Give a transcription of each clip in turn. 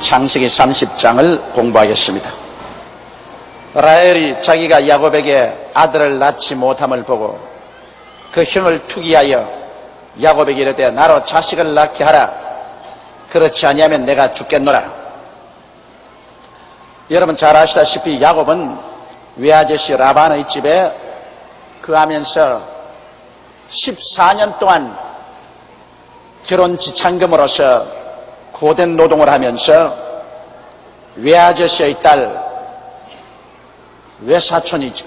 창세기 30장을 공부하겠습니다. 라헬이 자기가 야곱에게 아들을 낳지 못함을 보고 그 형을 투기하여 야곱에게 이르되 나로 자식을 낳게 하라. 그렇지 아니하면 내가 죽겠노라. 여러분 잘 아시다시피 야곱은 외아저씨 라반의 집에 거하면서 14년 동안 결혼 지참금으로서 고된 노동을 하면서 외아저씨의 딸, 외사촌이죠.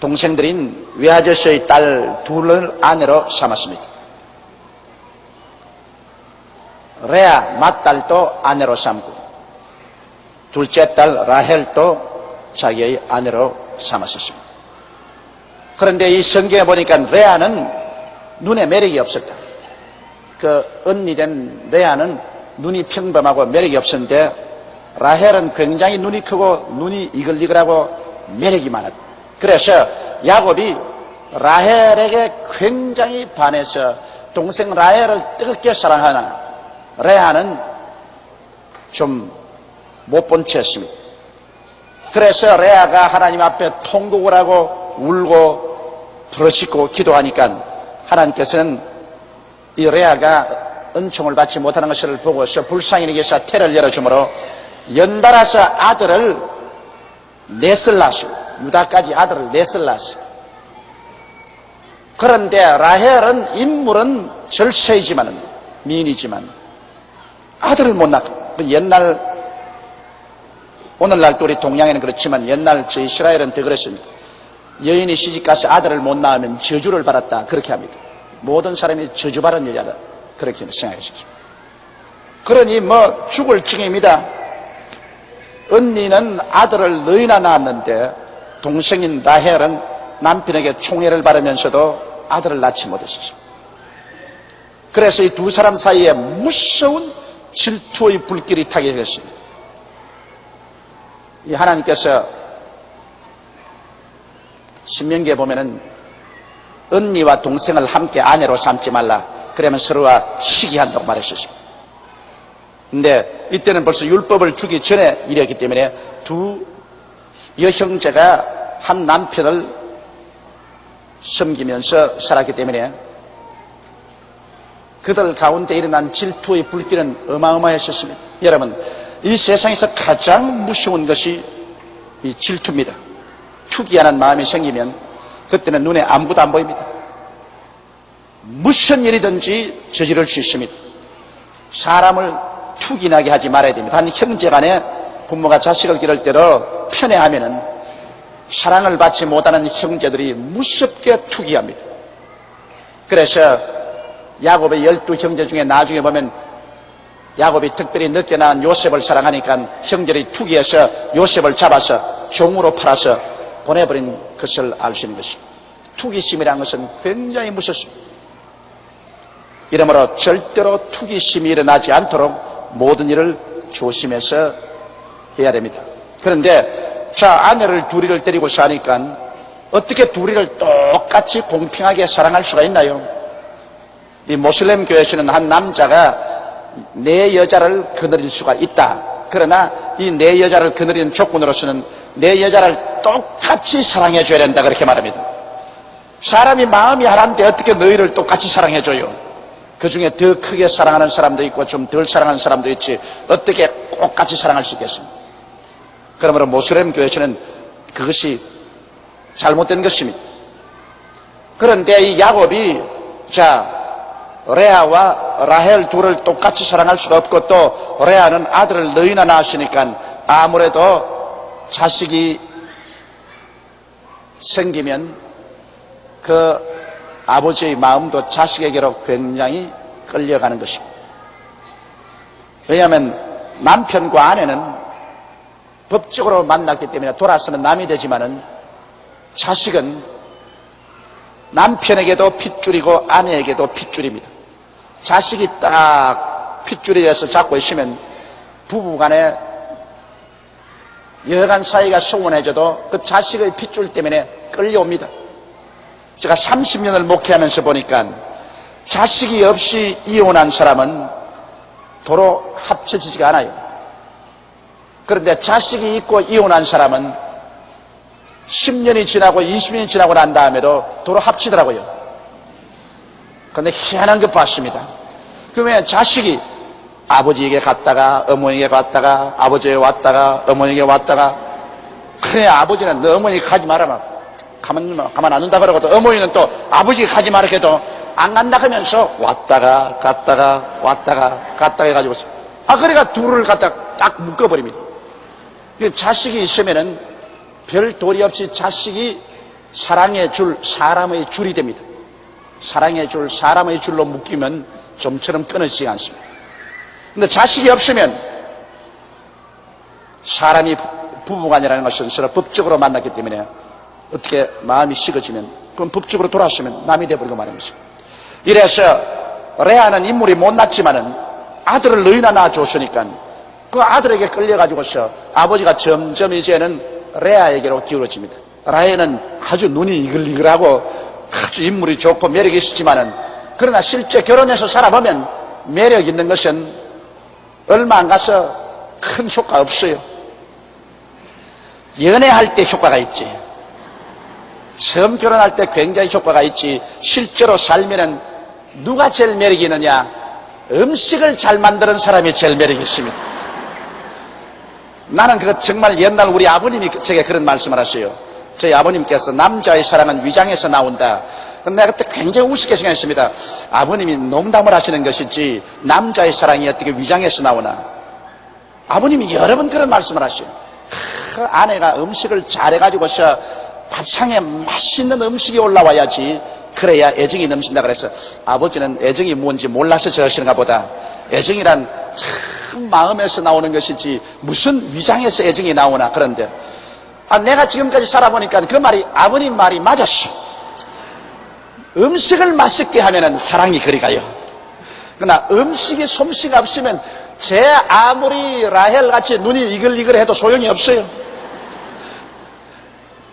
동생들인 외아저씨의 딸 둘을 아내로 삼았습니다. 레아 맏딸도 아내로 삼고 둘째 딸 라헬도 자기의 아내로 삼았었습니다. 그런데 이 성경에 보니까 레아는 눈에 매력이 없었다. 그 언니된 레아는 눈이 평범하고 매력이 없었는데 라헬은 굉장히 눈이 크고 눈이 이글이글하고 매력이 많았다. 그래서 야곱이 라헬에게 굉장히 반해서 동생 라헬을 뜨겁게 사랑하나 레아는 좀 못 본 채였습니다. 그래서 레아가 하나님 앞에 통곡을 하고 울고 부르짖고 기도하니까 하나님께서는 이 레아가 은총을 받지 못하는 것을 보고서 불쌍인에게서 태를 열어주므로 연달아서 아들을 넷을 낳았어요. 유다까지 아들을 넷을 낳았어요. 그런데 라헬은 인물은 절세이지만은 미인이지만 아들을 못 낳고 옛날 오늘날도 우리 동양에는 그렇지만 옛날 저 이스라엘은 더 그랬습니다. 여인이 시집가서 아들을 못 낳으면 저주를 받았다 그렇게 합니다. 모든 사람이 저주받은 여자다 그렇게 생각했습니다. 그러니 뭐 죽을 징입니다. 언니는 아들을 너희나 낳았는데 동생인 라헬은 남편에게 총애를 받으면서도 아들을 낳지 못했습니다. 그래서 이 두 사람 사이에 무서운 질투의 불길이 타게 되었습니다. 이 하나님께서 신명기에 보면은 언니와 동생을 함께 아내로 삼지 말라. 그러면 서로가 시기한다고 말했었습니다. 근데 이때는 벌써 율법을 주기 전에 일이었기 때문에 두 여형제가 한 남편을 섬기면서 살았기 때문에 그들 가운데 일어난 질투의 불길은 어마어마했었습니다. 여러분, 이 세상에서 가장 무서운 것이 이 질투입니다. 투기하는 마음이 생기면 그때는 눈에 아무것도 안 보입니다. 무슨 일이든지 저지를 수 있습니다. 사람을 투기나게 하지 말아야 됩니다. 한 형제간에 부모가 자식을 기를 때도 편애하면은 사랑을 받지 못하는 형제들이 무섭게 투기합니다. 그래서 야곱의 12형제 중에 나중에 보면 야곱이 특별히 늦게 낳은 요셉을 사랑하니까 형제들이 투기해서 요셉을 잡아서 종으로 팔아서 보내버린 것을 알 수 있는 것입니다. 투기심이라는 것은 굉장히 무섭습니다. 이러므로 절대로 투기심이 일어나지 않도록 모든 일을 조심해서 해야 됩니다. 그런데 아내를 둘이를 데리고 사니까 어떻게 둘이를 똑같이 공평하게 사랑할 수가 있나요? 이 모슬렘 교회에서는 한 남자가 네 여자를 거느릴 수가 있다. 그러나 이 네 여자를 거느리는 조건으로서는 네 여자를 똑같이 사랑해 줘야 된다 그렇게 말합니다. 사람이 마음이 하나인데 어떻게 너희를 똑같이 사랑해 줘요? 그 중에 더 크게 사랑하는 사람도 있고 좀 덜 사랑하는 사람도 있지 어떻게 똑같이 사랑할 수 있겠습니까? 그러므로 모슬렘 교회에서는 그것이 잘못된 것입니다. 그런데 이 야곱이 레아와 라헬 둘을 똑같이 사랑할 수가 없고 또 레아는 아들을 너희나 낳았으니까 아무래도 자식이 생기면 그 아버지의 마음도 자식에게로 굉장히 끌려가는 것입니다. 왜냐하면 남편과 아내는 법적으로 만났기 때문에 돌아서는 남이 되지만은 자식은 남편에게도 핏줄이고 아내에게도 핏줄입니다. 자식이 딱 핏줄이 돼서 잡고 있으면 부부간에 여간 사이가 소원해져도 그 자식의 핏줄 때문에 끌려옵니다. 제가 30년을 목회하면서 보니까 자식이 없이 이혼한 사람은 도로 합쳐지지가 않아요. 그런데 자식이 있고 이혼한 사람은 10년이 지나고 20년이 지나고 난 다음에도 도로 합치더라고요. 그런데 희한한 것 봤습니다. 그러면 자식이 아버지에게 갔다가 어머니에게 갔다가 아버지에게 왔다가 어머니에게 왔다가, 그래 아버지는 너 어머니 가지 마라 가만 안 둔다 그러고, 또 어머니는 또 아버지가 가지 마라 해도 안 간다 하면서 왔다가 갔다가 왔다가 갔다가 해가지고, 그래가 둘을 갖다 딱 묶어버립니다. 자식이 있으면은 별 도리 없이 자식이 사랑해 줄 사람의 줄이 됩니다. 사랑해 줄 사람의 줄로 묶이면 좀처럼 끊어지지 않습니다. 근데 자식이 없으면 사람이 부부간이라는 것은 서로 법적으로 만났기 때문에 어떻게 마음이 식어지면 그건 법적으로 돌아서면 남이 되어버리고 말하는 것입니다. 이래서 레아는 인물이 못났지만은 아들을 너희나 낳아줬으니까 그 아들에게 끌려가지고서 아버지가 점점 이제는 레아에게로 기울어집니다. 라헬은 아주 눈이 이글이글하고 아주 인물이 좋고 매력이 있었지만은, 그러나 실제 결혼해서 살아보면 매력 있는 것은 얼마 안 가서 큰 효과 없어요. 연애할 때 효과가 있지, 처음 결혼할 때 굉장히 효과가 있지, 실제로 살면은 누가 제일 매력이 있느냐? 음식을 잘 만드는 사람이 제일 매력이 있습니다. 나는 그거 정말 옛날 우리 아버님이 제게 그런 말씀을 하셔요. 저희 아버님께서 남자의 사랑은 위장에서 나온다. 내가 그때 굉장히 우습게 생각했습니다. 아버님이 농담을 하시는 것이지 남자의 사랑이 어떻게 위장에서 나오나. 아버님이 여러 번 그런 말씀을 하셔요. 그 아내가 음식을 잘해가지고서 밥상에 맛있는 음식이 올라와야지, 그래야 애정이 넘친다 그래서, 아버지는 애정이 뭔지 몰라서 저러시는가 보다. 애정이란 참 마음에서 나오는 것이지 무슨 위장에서 애정이 나오나. 그런데 내가 지금까지 살아보니까 그 말이, 아버님 말이 맞았어. 음식을 맛있게 하면은 사랑이 그리 가요. 그러나 음식이 솜씨가 없으면 제 아무리 라헬 같이 눈이 이글이글해도 소용이 없어요.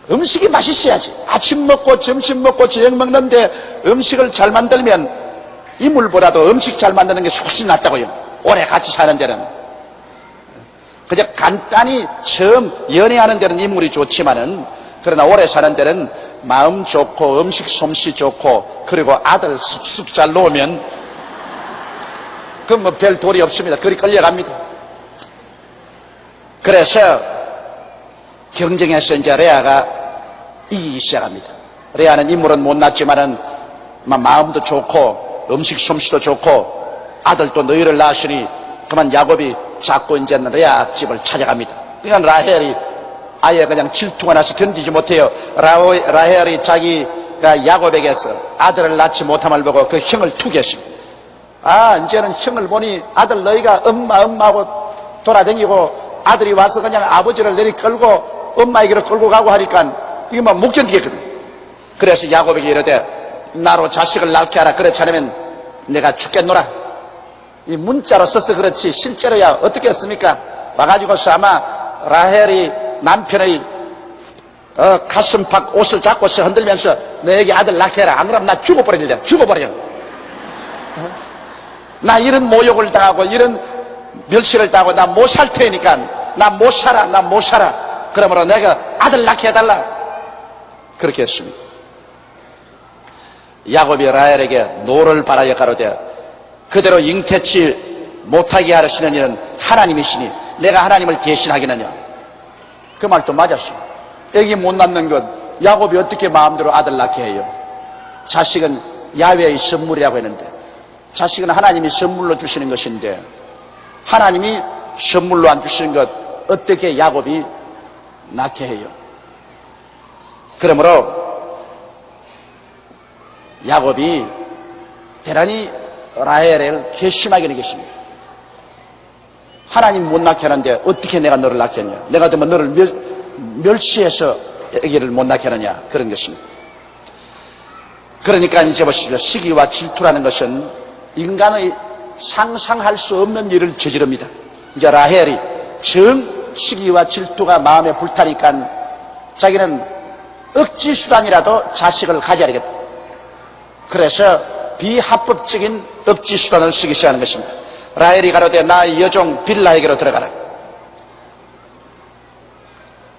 음식이 맛있어야지. 아침 먹고 점심 먹고 저녁 먹는데 음식을 잘 만들면 이물보다도 음식 잘 만드는 게 훨씬 낫다고요. 오래 같이 사는 데는. 그저 간단히 처음 연애하는 데는 인물이 좋지만은, 그러나 오래 사는 데는 마음 좋고 음식 솜씨 좋고 그리고 아들 쑥쑥 잘 놓으면 그건 뭐 별 도리 없습니다. 그리 끌려갑니다. 그래서 경쟁에서 이제 레아가 이기기 시작합니다. 레아는 인물은 못났지만은 마음도 좋고 음식 솜씨도 좋고 아들도 너희를 낳으시니, 그만 야곱이 자꾸 이제는 레아 집을 찾아갑니다. 그러니까 라헬이 아예 그냥 질투가 나서 견디지 못해요. 라헬이 자기가 야곱에게서 아들을 낳지 못함을 보고 그 형을 투겠습니다. 이제는 형을 보니 아들 너희가 엄마하고 돌아다니고 아들이 와서 그냥 아버지를 내리 끌고 엄마에게로 끌고 가고 하니까 이게 막 못 견디겠거든. 그래서 야곱에게 이르되 나로 자식을 낳게 하라. 그렇지 않으면 내가 죽겠노라. 이 문자로 써서 그렇지 실제로야 어떻게 했습니까? 와가지고서 아마 라헬이 남편의 가슴팍 옷을 잡고서 흔들면서 너에게 아들 낳게 해라. 안 그러면 나 죽어버리려. 죽어버려. 나 이런 모욕을 당하고 이런 멸시를 당하고 나 못 살 테니까 나 못 살아. 나 못 살아. 그러므로 내가 아들 낳게 해달라. 그렇게 했습니다. 야곱이 라헬에게 노를 바라여 가로되 그대로 잉태치 못하게 하시는 이는 하나님이시니 내가 하나님을 대신하겠느냐. 그 말도 맞았어. 애기 못 낳는 것 야곱이 어떻게 마음대로 아들 낳게 해요. 자식은 야훼의 선물이라고 했는데, 자식은 하나님이 선물로 주시는 것인데 하나님이 선물로 안 주시는 것 어떻게 야곱이 낳게 해요. 그러므로 야곱이 대단히 라헬을 괘씸하게 여겼습니다. 하나님 못 낳게 하는데 어떻게 내가 너를 낳게 하냐. 내가 되면 너를 멸시해서 아기를 못 낳게 하느냐. 그런 것입니다. 그러니까 이제 보십시오. 시기와 질투라는 것은 인간의 상상할 수 없는 일을 저지릅니다. 이제 라헬이 정 시기와 질투가 마음에 불타니까 자기는 억지 수단이라도 자식을 가져야 되겠다. 그래서 비합법적인 억지 수단을 쓰기 시작하는 것입니다. 라헬이 가로되 나의 여종 빌라에게로 들어가라.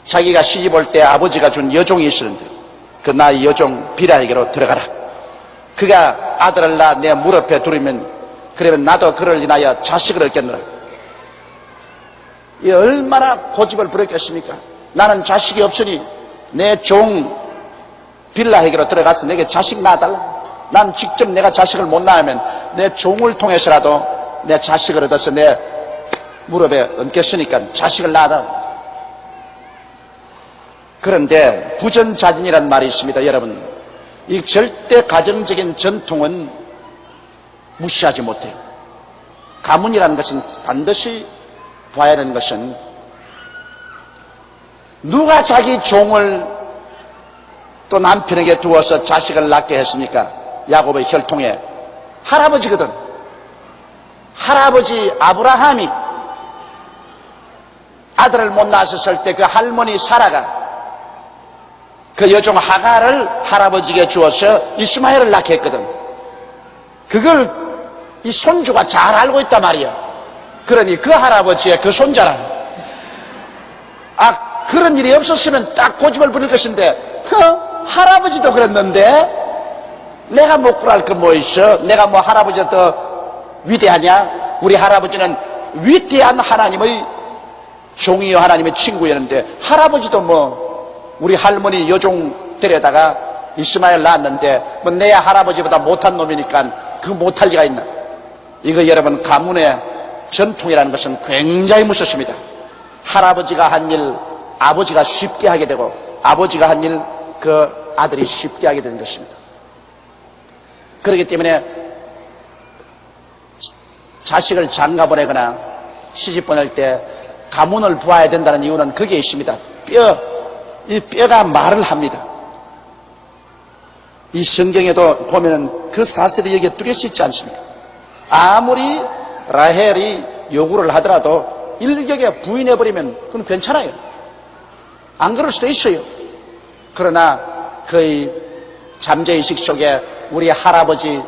자기가 시집 올 때 아버지가 준 여종이 있었는데 그 나의 여종 빌라에게로 들어가라. 그가 아들을 낳아 내 무릎에 두르면 그러면 나도 그를 인하여 자식을 얻겠노라. 이 얼마나 고집을 부렸겠습니까? 나는 자식이 없으니 내 종 빌라에게로 들어가서 내게 자식 낳아달라. 난 직접 내가 자식을 못 낳으면 내 종을 통해서라도 내 자식을 얻어서 내 무릎에 얹겠으니까 자식을 낳아달라. 그런데 부전자진이란 말이 있습니다. 여러분, 이 절대 가정적인 전통은 무시하지 못해요. 가문이라는 것은 반드시 봐야 하는 것은 누가 자기 종을 또 남편에게 두어서 자식을 낳게 했습니까? 야곱의 혈통에 할아버지거든. 할아버지 아브라함이 아들을 못 낳았을 때 그 할머니 사라가 그 여종 하갈을 할아버지에게 주어서 이스마엘을 낳게 했거든. 그걸 이 손주가 잘 알고 있단 말이야. 그러니 그 할아버지의 그 손자라. 그런 일이 없었으면 딱 고집을 부릴 것인데 할아버지도 그랬는데 내가 못 구할 거 뭐 있어? 내가 뭐 할아버지가 더 위대하냐? 우리 할아버지는 위대한 하나님의 종이요 하나님의 친구였는데 할아버지도 뭐 우리 할머니 여종 데려다가 이스마엘 낳았는데 뭐 내 할아버지보다 못한 놈이니까 그 못할 리가 있나? 이거 여러분 가문의 전통이라는 것은 굉장히 무섭습니다. 할아버지가 한 일 아버지가 쉽게 하게 되고 아버지가 한 일 그 아들이 쉽게 하게 되는 것입니다. 그렇기 때문에 자식을 장가 보내거나 시집 보낼 때 가문을 보아야 된다는 이유는 거기에 있습니다. 이 뼈가 말을 합니다. 이 성경에도 보면은 그 사실이 여기에 뚜렷이 있지 않습니까? 아무리 라헬이 요구를 하더라도 일격에 부인해버리면 그건 괜찮아요. 안 그럴 수도 있어요. 그러나 그의 잠재의식 속에 우리 할아버지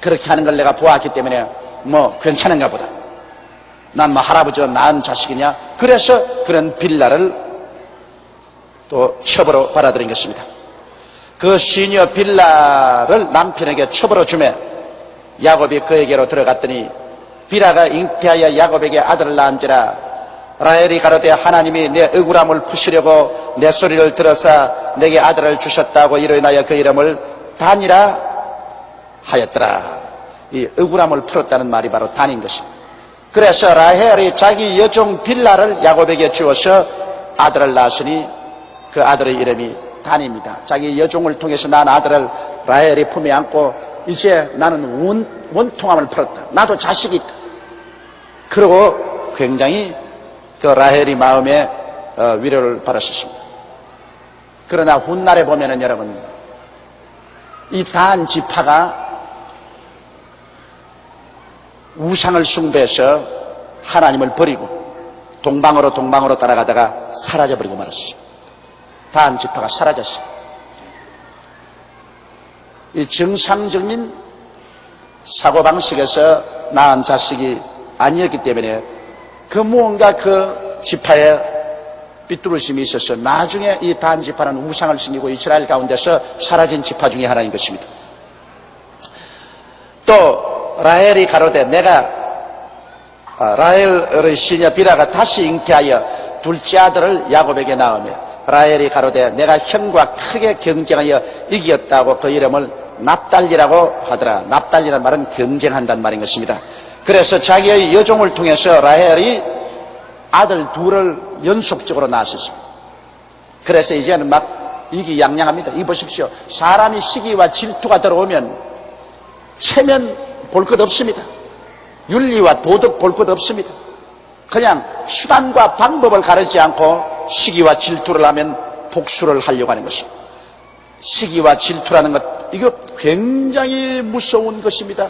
그렇게 하는 걸 내가 보았기 때문에 뭐 괜찮은가 보다. 난 뭐 할아버지가 낳은 자식이냐? 그래서 그런 빌라를 또 첩으로 받아들인 것입니다. 그 시녀 빌라를 남편에게 첩으로 주매 야곱이 그에게로 들어갔더니 빌라가 잉태하여 야곱에게 아들을 낳은지라. 라헬이 가로되 하나님이 내 억울함을 푸시려고 내 소리를 들어서 내게 아들을 주셨다고 이로 인하여 그 이름을 단이라 하였더라. 이 억울함을 풀었다는 말이 바로 단인 것입니다. 그래서 라헬이 자기 여종 빌라를 야곱에게 주어서 아들을 낳았으니 그 아들의 이름이 단입니다. 자기 여종을 통해서 낳은 아들을 라헬이 품에 안고 이제 나는 원통함을 풀었다. 나도 자식이 있다. 그리고 굉장히 그 라헬이 마음에 위로를 받았습니다. 그러나 훗날에 보면은 여러분 이 단 지파가 우상을 숭배해서 하나님을 버리고 동방으로 따라가다가 사라져버리고 말았습니다. 단 지파가 사라졌어요. 이 정상적인 사고방식에서 낳은 자식이 아니었기 때문에 그 무언가 그 지파에 삐뚤어짐이 있어서 나중에 이 단 지파는 우상을 섬기고 이스라엘 가운데서 사라진 지파 중에 하나인 것입니다. 또 라헬이 가로되 내가 라헬의 시녀 빌라가 다시 잉태하여 둘째 아들을 야곱에게 낳으며 라헬이 가로되 내가 형과 크게 경쟁하여 이겼다고 그 이름을 납달리라고 하더라. 납달리라는 말은 경쟁한다는 말인 것입니다. 그래서 자기의 여종을 통해서 라헬이 아들 둘을 연속적으로 낳았습니다. 그래서 이제는 막 이기양양합니다. 이 보십시오. 사람이 시기와 질투가 들어오면 체면 볼 것 없습니다. 윤리와 도덕 볼 것 없습니다. 그냥 수단과 방법을 가르지 않고 시기와 질투를 하면 복수를 하려고 하는 것입니다. 시기와 질투라는 것, 이거 굉장히 무서운 것입니다.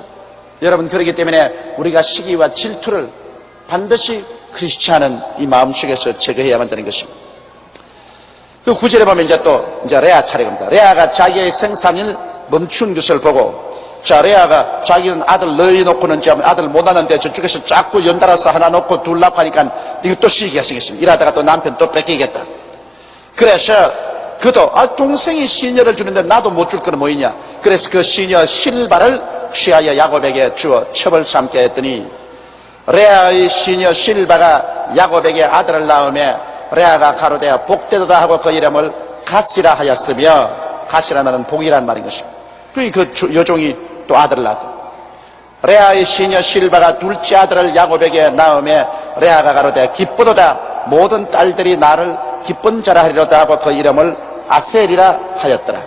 여러분, 그렇기 때문에 우리가 시기와 질투를 반드시 크리스찬은 이 마음속에서 제거해야만 되는 것입니다. 그 9절에 보면 이제 레아 차례입니다. 레아가 자기의 생산일 멈춘 것을 보고, 자, 레아가 자기는 아들 넣어놓고는 아들 못 낳는데 저쪽에서 자꾸 연달아서 하나 놓고 둘 낳고 하니까 이거 또 시기가 생겼습니다. 이러다가 또 남편 또 뺏기겠다. 그래서 그도 동생이 시녀를 주는데 나도 못 줄 거는 뭐이냐. 그래서 그 시녀 실바를 취하여 야곱에게 주어 첩을 삼게 했더니, 레아의 시녀 실바가 야곱에게 아들을 낳으며 레아가 가로되 복되도다 하고 그 이름을 갓이라 하였으며, 갓이라는 말은 복이라는 말인 것입니다. 그 여종이 또 아들을 낳았다. 레아의 시녀 실바가 둘째 아들을 야곱에게 낳으며 레아가 가로되 기쁘도다, 모든 딸들이 나를 기쁜 자라 하리로다 하고 그 이름을 아셀이라 하였더라.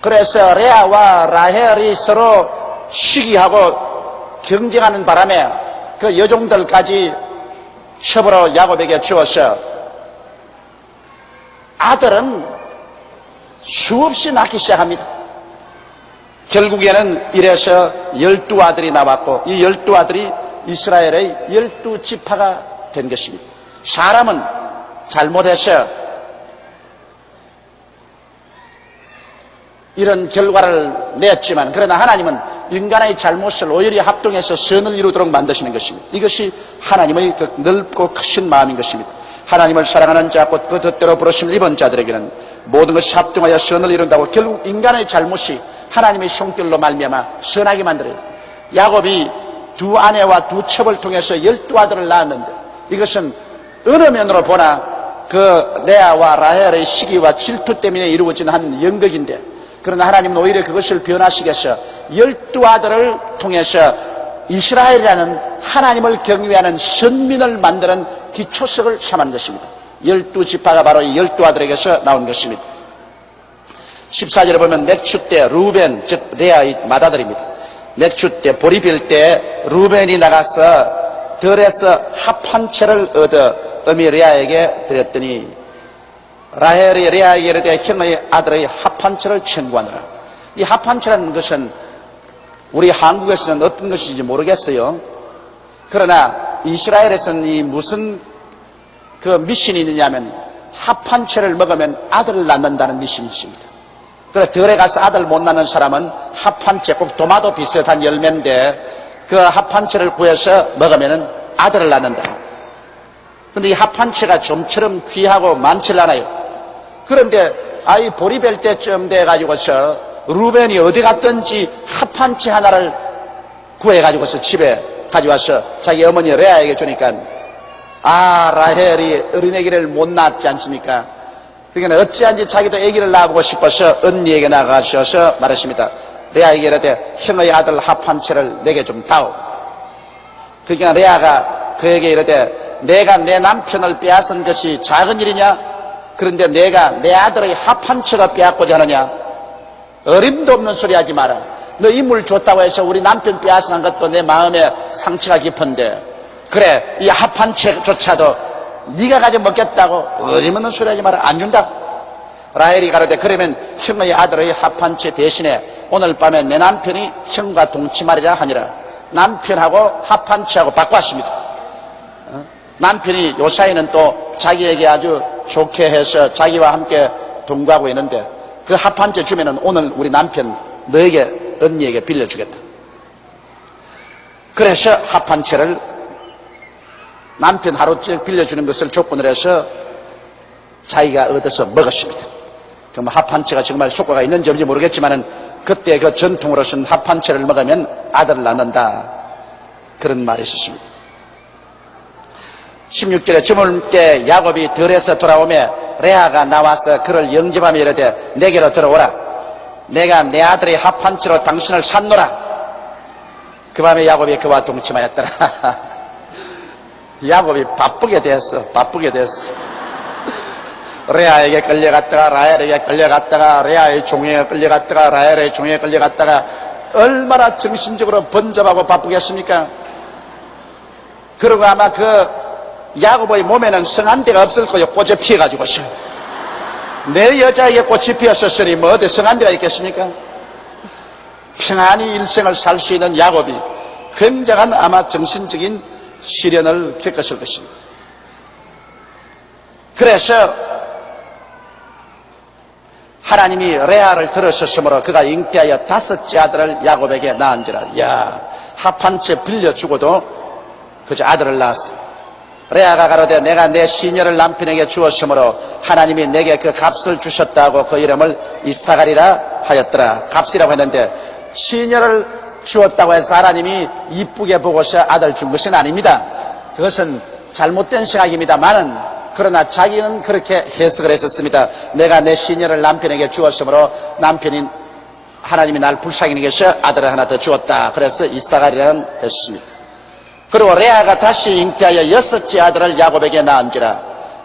그래서 레아와 라헬이 서로 시기하고 경쟁하는 바람에 그 여종들까지 첩으로 야곱에게 주어서 아들은 수없이 낳기 시작합니다. 결국에는 이래서 12아들이 나왔고, 이 12아들이 이스라엘의 12지파가 된 것입니다. 사람은 잘못해서 이런 결과를 냈지만, 그러나 하나님은 인간의 잘못을 오히려 합동해서 선을 이루도록 만드시는 것입니다. 이것이 하나님의 그 넓고 크신 마음인 것입니다. 하나님을 사랑하는 자, 곧 그 뜻대로 부르심을 입은 자들에게는 모든 것이 합동하여 선을 이룬다고. 결국 인간의 잘못이 하나님의 손길로 말미암아 선하게 만들어요. 야곱이 두 아내와 두 첩을 통해서 12아들을 낳았는데, 이것은 어느 면으로 보나 그 레아와 라헬의 시기와 질투 때문에 이루어진 한 연극인데, 그러나 하나님은 오히려 그것을 변화시켜서 12아들을 통해서 이스라엘이라는 하나님을 경외하는 선민을 만드는 기초석을 삼은 것입니다. 12지파가 바로 이 12아들에게서 나온 것입니다. 14절에 보면 맥추 때 루벤, 즉 레아의 맏아들입니다. 맥추 때 보리 빌 때 루벤이 나가서 들에서 합 한 채를 얻어 어미 레아에게 드렸더니 라헬이 레아에게 이르되 형의 아들의 합 한 채를 청구하느라. 이 합 한 채라는 것은 우리 한국에서는 어떤 것인지 모르겠어요. 그러나 이스라엘에서는 이 무슨 그 미신이 있느냐면, 합 한 채를 먹으면 아들을 낳는다는 미신이 있습니다. 그래서 들에 가서 아들 못 낳는 사람은 합 한 채, 꼭 도마도 비슷한 열매인데 그 합 한 채를 구해서 먹으면 아들을 낳는다. 근데 이 합 한 채가 좀처럼 귀하고 많질 않아요. 그런데 아이 보리 벨 때쯤 돼가지고서 루벤이 어디 갔든지 합 한 채 하나를 구해가지고서 집에 가져와서 자기 어머니 레아에게 주니까, 라헬이 어린애기를 못 낳았지 않습니까? 그러니까 어찌한지 자기도 아기를 낳아보고 싶어서 언니에게 나가셔서 말했습니다. 레아에게 이르되 형의 아들 합 한 채를 내게 좀 다오. 그러니까 레아가 그에게 이르되 내가 내 남편을 빼앗은 것이 작은 일이냐? 그런데 내가 내 아들의 합 한 채가 빼앗고자 하느냐? 어림도 없는 소리 하지 마라. 너 인물 줬다고 해서 우리 남편 빼앗은 것도 내 마음에 상처가 깊은데, 그래 이 합 한 채조차도 네가 가져 먹겠다고 어림없는 소리 하지 마라. 안 준다. 라헬이 가로되 그러면 형의 아들의 합 한 채 대신에 오늘 밤에 내 남편이 형과 동침하리라 하니라. 남편하고 합 한 채하고 바꿨습니다. 남편이 요사이는 또 자기에게 아주 좋게 해서 자기와 함께 동거하고 있는데, 그 합 한 채 주면은 오늘 우리 남편 너에게 언니에게 빌려주겠다. 그래서 합 한 채를 남편 하루씩 빌려주는 것을 조건으로 해서 자기가 얻어서 먹었습니다. 정말 합 한 채가 정말 효과가 있는지 없는지 모르겠지만은 그때 그 전통으로서는 합 한 채를 먹으면 아들을 낳는다, 그런 말이 있었습니다. 16절에 저물 때 야곱이 들에서 돌아오며 레아가 나와서 그를 영접하며 이르되 내게로 들어오라. 내가 내 아들의 합 한 채로 당신을 샀노라. 그 밤에 야곱이 그와 동침하였더라. 야곱이 바쁘게 됐어. 레아에게 끌려갔다가 라헬에게 끌려갔다가 레아의 종에게 끌려갔다가 라헬의 종에게 끌려갔다가 얼마나 정신적으로 번잡하고 바쁘겠습니까? 그리고 아마 그 야곱의 몸에는 성한 데가 없을 거예요. 꽃에 피어가지고서. 내 여자에게 꽃이 피었었으니 뭐 어디 성한 데가 있겠습니까? 평안히 일생을 살 수 있는 야곱이 굉장한 아마 정신적인 시련을 겪었을 것입니다. 그래서 하나님이 레아를 들으셨으므로 그가 잉태하여 5째 아들을 야곱에게 낳은지라. 야, 합 한 채 빌려주고도 그저 아들을 낳았어요. 레아가 가로되 내가 내 시녀를 남편에게 주었으므로 하나님이 내게 그 값을 주셨다고 그 이름을 이사가리라 하였더라. 값이라고 했는데 시녀를 주었다고 해서 하나님이 이쁘게 보고서 아들 준 것은 아닙니다. 그것은 잘못된 생각입니다만은 그러나 자기는 그렇게 해석을 했었습니다. 내가 내 시녀를 남편에게 주었으므로 남편인 하나님이 날 불쌍히 여겨서 아들을 하나 더 주었다. 그래서 이사가리라는 했습니다. 그리고 레아가 다시 잉태하여 6째 아들을 야곱에게 낳은지라.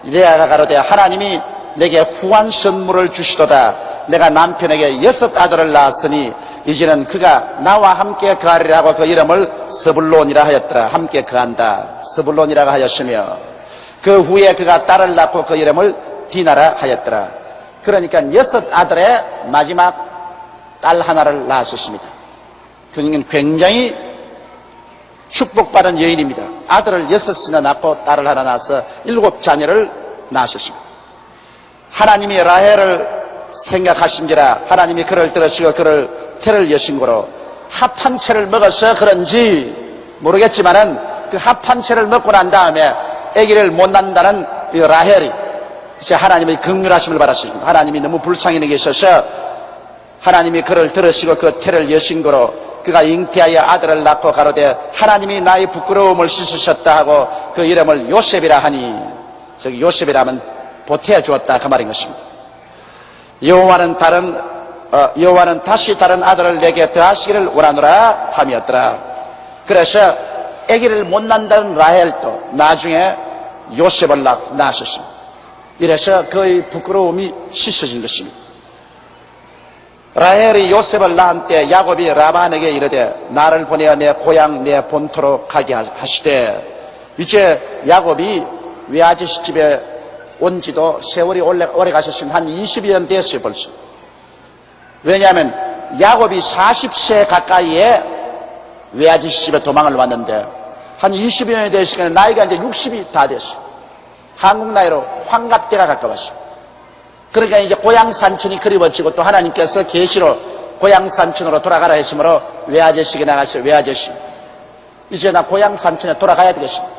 레아가 가로되 하나님이 내게 후한 선물을 주시도다. 내가 남편에게 6 아들을 낳았으니 이제는 그가 나와 함께 거하리라고 그 이름을 스불론이라 하였더라. 함께 거한다. 스불론이라고 하였으며 그 후에 그가 딸을 낳고 그 이름을 디나라 하였더라. 그러니까 6 아들의 마지막 딸 하나를 낳았습니다. 그는 굉장히 축복받은 여인입니다. 아들을 6이나 낳고 딸을 하나 낳아서 7 자녀를 낳으셨습니다. 하나님이 라헬을 생각하신지라. 하나님이 그를 들으시고 그를 태를 여신 거로 합 한 채를 먹어서 그런지 모르겠지만은 그 합 한 채를 먹고 난 다음에 아기를 못 낳는다는 이 라헬이 이제 하나님의 긍휼하심을 받았습니다. 하나님이 너무 불쌍히 여기셔서 하나님이 그를 들으시고 그 태를 여신 거로 그가 잉태하여 아들을 낳고 가로되 하나님이 나의 부끄러움을 씻으셨다 하고 그 이름을 요셉이라 하니, 저기 요셉이라 하면 보태어 주었다 그 말인 것입니다. 여호와는 다시 다른 아들을 내게 더하시기를 원하노라 함이었더라. 그래서 아기를 못 낳는다는 라헬도 나중에 요셉을 낳으셨습니다. 이래서 그의 부끄러움이 씻어진 것입니다. 라헬이 요셉을 낳은 때 야곱이 라반에게 이르되 나를 보내어 내 고향 내 본토로 가게 하시되, 이제 야곱이 외아저씨 집에 온 지도 세월이 오래 가셨으면 한 20여 년 됐어요 벌써. 왜냐하면 야곱이 40세 가까이에 외아저씨 집에 도망을 왔는데 한 20여 년이 되시면 나이가 이제 60이 다 됐어요. 한국 나이로 환갑때가 가까웠어요. 그러니까 이제 고향 산천이 그리워지고 또 하나님께서 계시로 고향 산천으로 돌아가라 했으므로 외아저씨가 나가서 외아저씨 이제 나 고향 산천에 돌아가야 되겠습니다.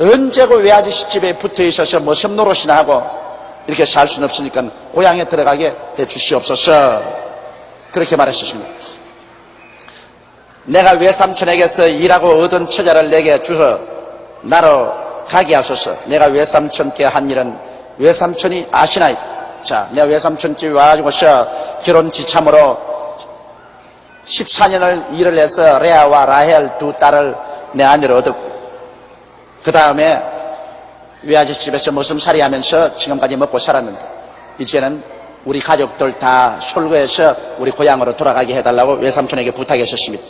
언제고 외아저씨 집에 붙어 있어서 뭐 섬노릇이나 하고 이렇게 살 수는 없으니까 고향에 들어가게 해 주시옵소서. 그렇게 말했습니다. 내가 외삼촌에게서 일하고 얻은 처자를 내게 주서 나로 가게 하소서. 내가 외삼촌께 한 일은 외삼촌이 아시나이다. 자, 내가 외삼촌 집에 와가지고서 결혼 지참으로 14년을 일을 해서 레아와 라헬 2 딸을 내 아내로 얻었고, 그 다음에 외아저씨 집에서 머슴살이 하면서 지금까지 먹고 살았는데 이제는 우리 가족들 다 솔거해서 우리 고향으로 돌아가게 해달라고 외삼촌에게 부탁했었습니다.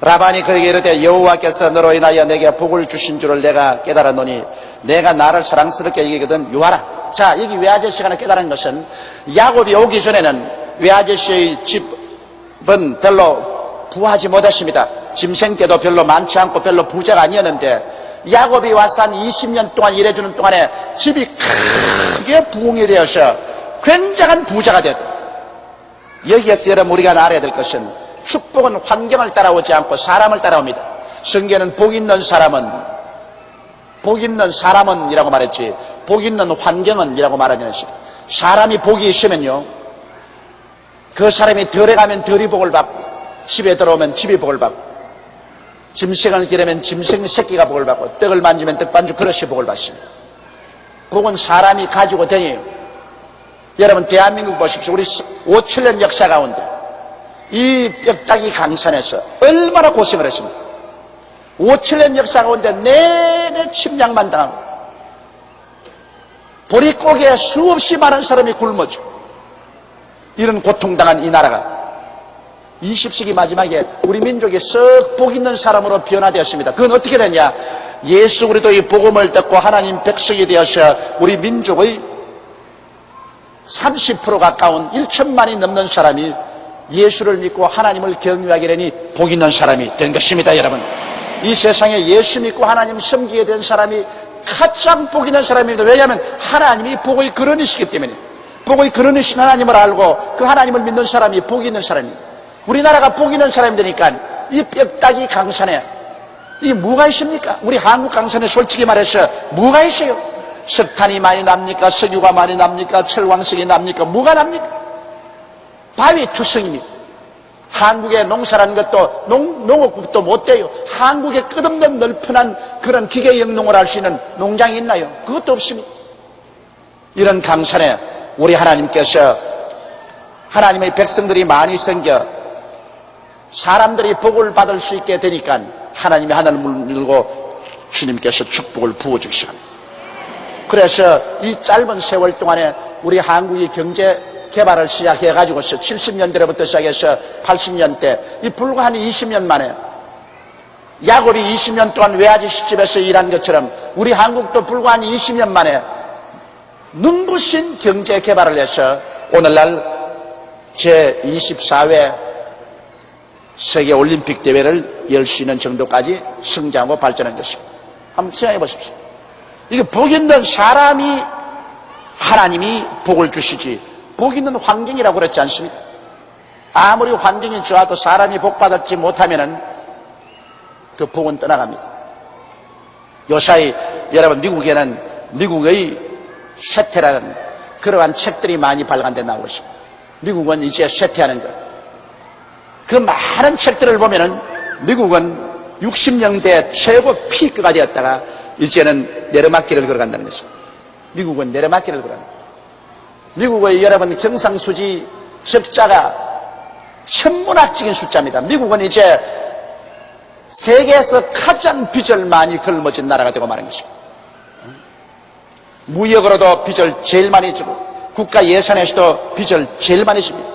라반이 그에게 이르되 여호와께서 너로 인하여 내게 복을 주신 줄을 내가 깨달았노니 내가 나를 사랑스럽게 여기거든 유하라. 자, 여기 외아저씨가 깨달은 것은 야곱이 오기 전에는 외아저씨의 집은 별로 부하지 못했습니다. 짐승 때도 별로 많지 않고 별로 부자가 아니었는데 야곱이 와서 한 20년 동안 일해주는 동안에 집이 크게 부흥이 되어서 굉장한 부자가 되었다. 여기에서 여러분 우리가 알아야 될 것은 축복은 환경을 따라오지 않고 사람을 따라옵니다. 성경에는 복 있는 사람은 이라고 말했지 복 있는 환경은 이라고 말하지 않습니다. 사람이 복이 있으면요 그 사람이 덜에 가면 덜이 복을 받고 집에 들어오면 집이 복을 받고 짐승을 기르면 짐승 새끼가 복을 받고 떡을 만지면 떡반죽 그릇이 복을 받습니다. 복은 사람이 가지고 다녀요. 여러분 대한민국 보십시오. 우리 5,7년 역사 가운데 이 뼈다귀 강산에서 얼마나 고생을 했습니까? 5,7년 역사 가운데 내내 침략만 당하고 보릿고개에 수없이 많은 사람이 굶어져 이런 고통당한 이 나라가 20세기 마지막에 우리 민족이 썩 복 있는 사람으로 변화되었습니다. 그건 어떻게 되냐? 예수 그리스도의 복음을 듣고 하나님 백성이 되어서 우리 민족의 30% 가까운 1천만이 넘는 사람이 예수를 믿고 하나님을 경외하게 되니 복 있는 사람이 된 것입니다. 여러분 이 세상에 예수 믿고 하나님 섬기게 된 사람이 가장 복 있는 사람입니다. 왜냐하면 하나님이 복의 근원이시기 때문에 복의 근원이신 하나님을 알고 그 하나님을 믿는 사람이 복이 있는 사람입니다. 우리나라가 복이 있는 사람이 되니까 이 뼈다귀 강산에 이 뭐가 있습니까? 우리 한국 강산에 솔직히 말해서 뭐가 있어요? 석탄이 많이 납니까? 석유가 많이 납니까? 철광석이 납니까? 뭐가 납니까? 바위 투성입니다. 한국에 농사라는 것도 농업국도 못 돼요. 한국에 끝없는 넓은한 그런 기계 영농을 할 수 있는 농장이 있나요? 그것도 없습니다. 이런 강산에 우리 하나님께서 하나님의 백성들이 많이 생겨 사람들이 복을 받을 수 있게 되니까 하나님이 하늘을 물고 주님께서 축복을 부어주시옵니다. 그래서 이 짧은 세월 동안에 우리 한국이 경제 개발을 시작해가지고서 70년대로부터 시작해서 80년대 이 불과 한 20년 만에 야곱이 20년 동안 외아지 시집에서 일한 것처럼 우리 한국도 불과 한 20년 만에 눈부신 경제 개발을 해서 오늘날 제24회 세계 올림픽 대회를 열 수 있는 정도까지 성장하고 발전한 것입니다. 한번 생각해 보십시오. 이게 복 있는 사람이 하나님이 복을 주시지 복 있는 환경이라고 그랬지 않습니까? 아무리 환경이 좋아도 사람이 복 받았지 못하면은 그 복은 떠나갑니다. 요사이 여러분 미국에는 미국의 쇠퇴라는 그러한 책들이 많이 발간돼 나오고 있습니다. 미국은 이제 쇠퇴하는 것. 그 많은 책들을 보면은 미국은 60년대 최고 피크가 되었다가 이제는 내리막길을 걸어간다는 것입니다. 미국은 내리막길을 걸어간다. 미국의 여러분 경상수지 적자가 천문학적인 숫자입니다. 미국은 이제 세계에서 가장 빚을 많이 걸머진 나라가 되고 마는 것입니다. 무역으로도 빚을 제일 많이 지고 국가 예산에서도 빚을 제일 많이 집니다.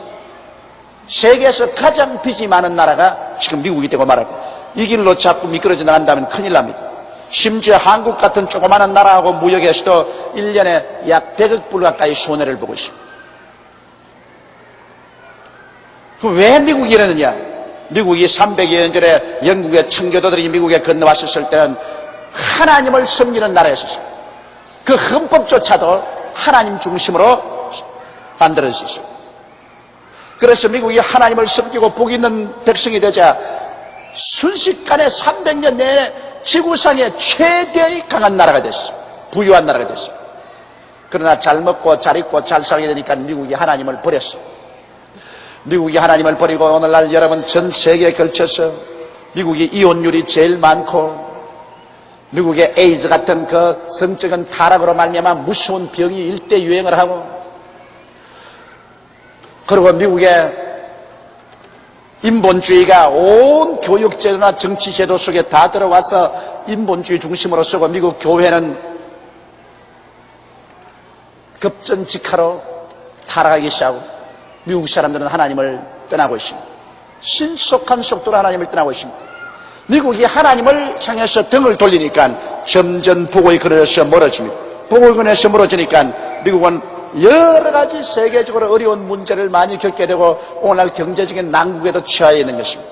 세계에서 가장 빚이 많은 나라가 지금 미국이 되고 말하고 이 길로 자꾸 미끄러져 나간다면 큰일 납니다. 심지어 한국 같은 조그마한 나라하고 무역에서도 1년에 약 100억 불 가까이 손해를 보고 있습니다. 그럼 왜 미국이 이러느냐? 미국이 300여 년 전에 영국의 청교도들이 미국에 건너왔을 때는 하나님을 섬기는 나라였습니다. 그 헌법조차도 하나님 중심으로 만들어졌습니다. 그래서 미국이 하나님을 섬기고 복 있는 백성이 되자 순식간에 300년 내에 지구상의 최대의 강한 나라가 됐습니다. 부유한 나라가 됐습니다. 그러나 잘 먹고 잘 입고 잘 살게 되니까 미국이 하나님을 버렸습니다. 미국이 하나님을 버리고 오늘날 여러분 전 세계에 걸쳐서 미국이 이혼율이 제일 많고 미국의 에이즈 같은 그 성적인 타락으로 말미암아 무서운 병이 일대 유행을 하고 그리고 미국의 인본주의가 온 교육제도나 정치제도 속에 다 들어와서 인본주의 중심으로 쓰고 미국 교회는 급전직하로 타락하기 시작하고 미국 사람들은 하나님을 떠나고 있습니다. 신속한 속도로 하나님을 떠나고 있습니다. 미국이 하나님을 향해서 등을 돌리니까 점점 복의 근원에서 멀어집니다. 복의 근원에서 멀어지니까 미국은 여러 가지 세계적으로 어려운 문제를 많이 겪게 되고 오늘날 경제적인 난국에도 처해 있는 것입니다.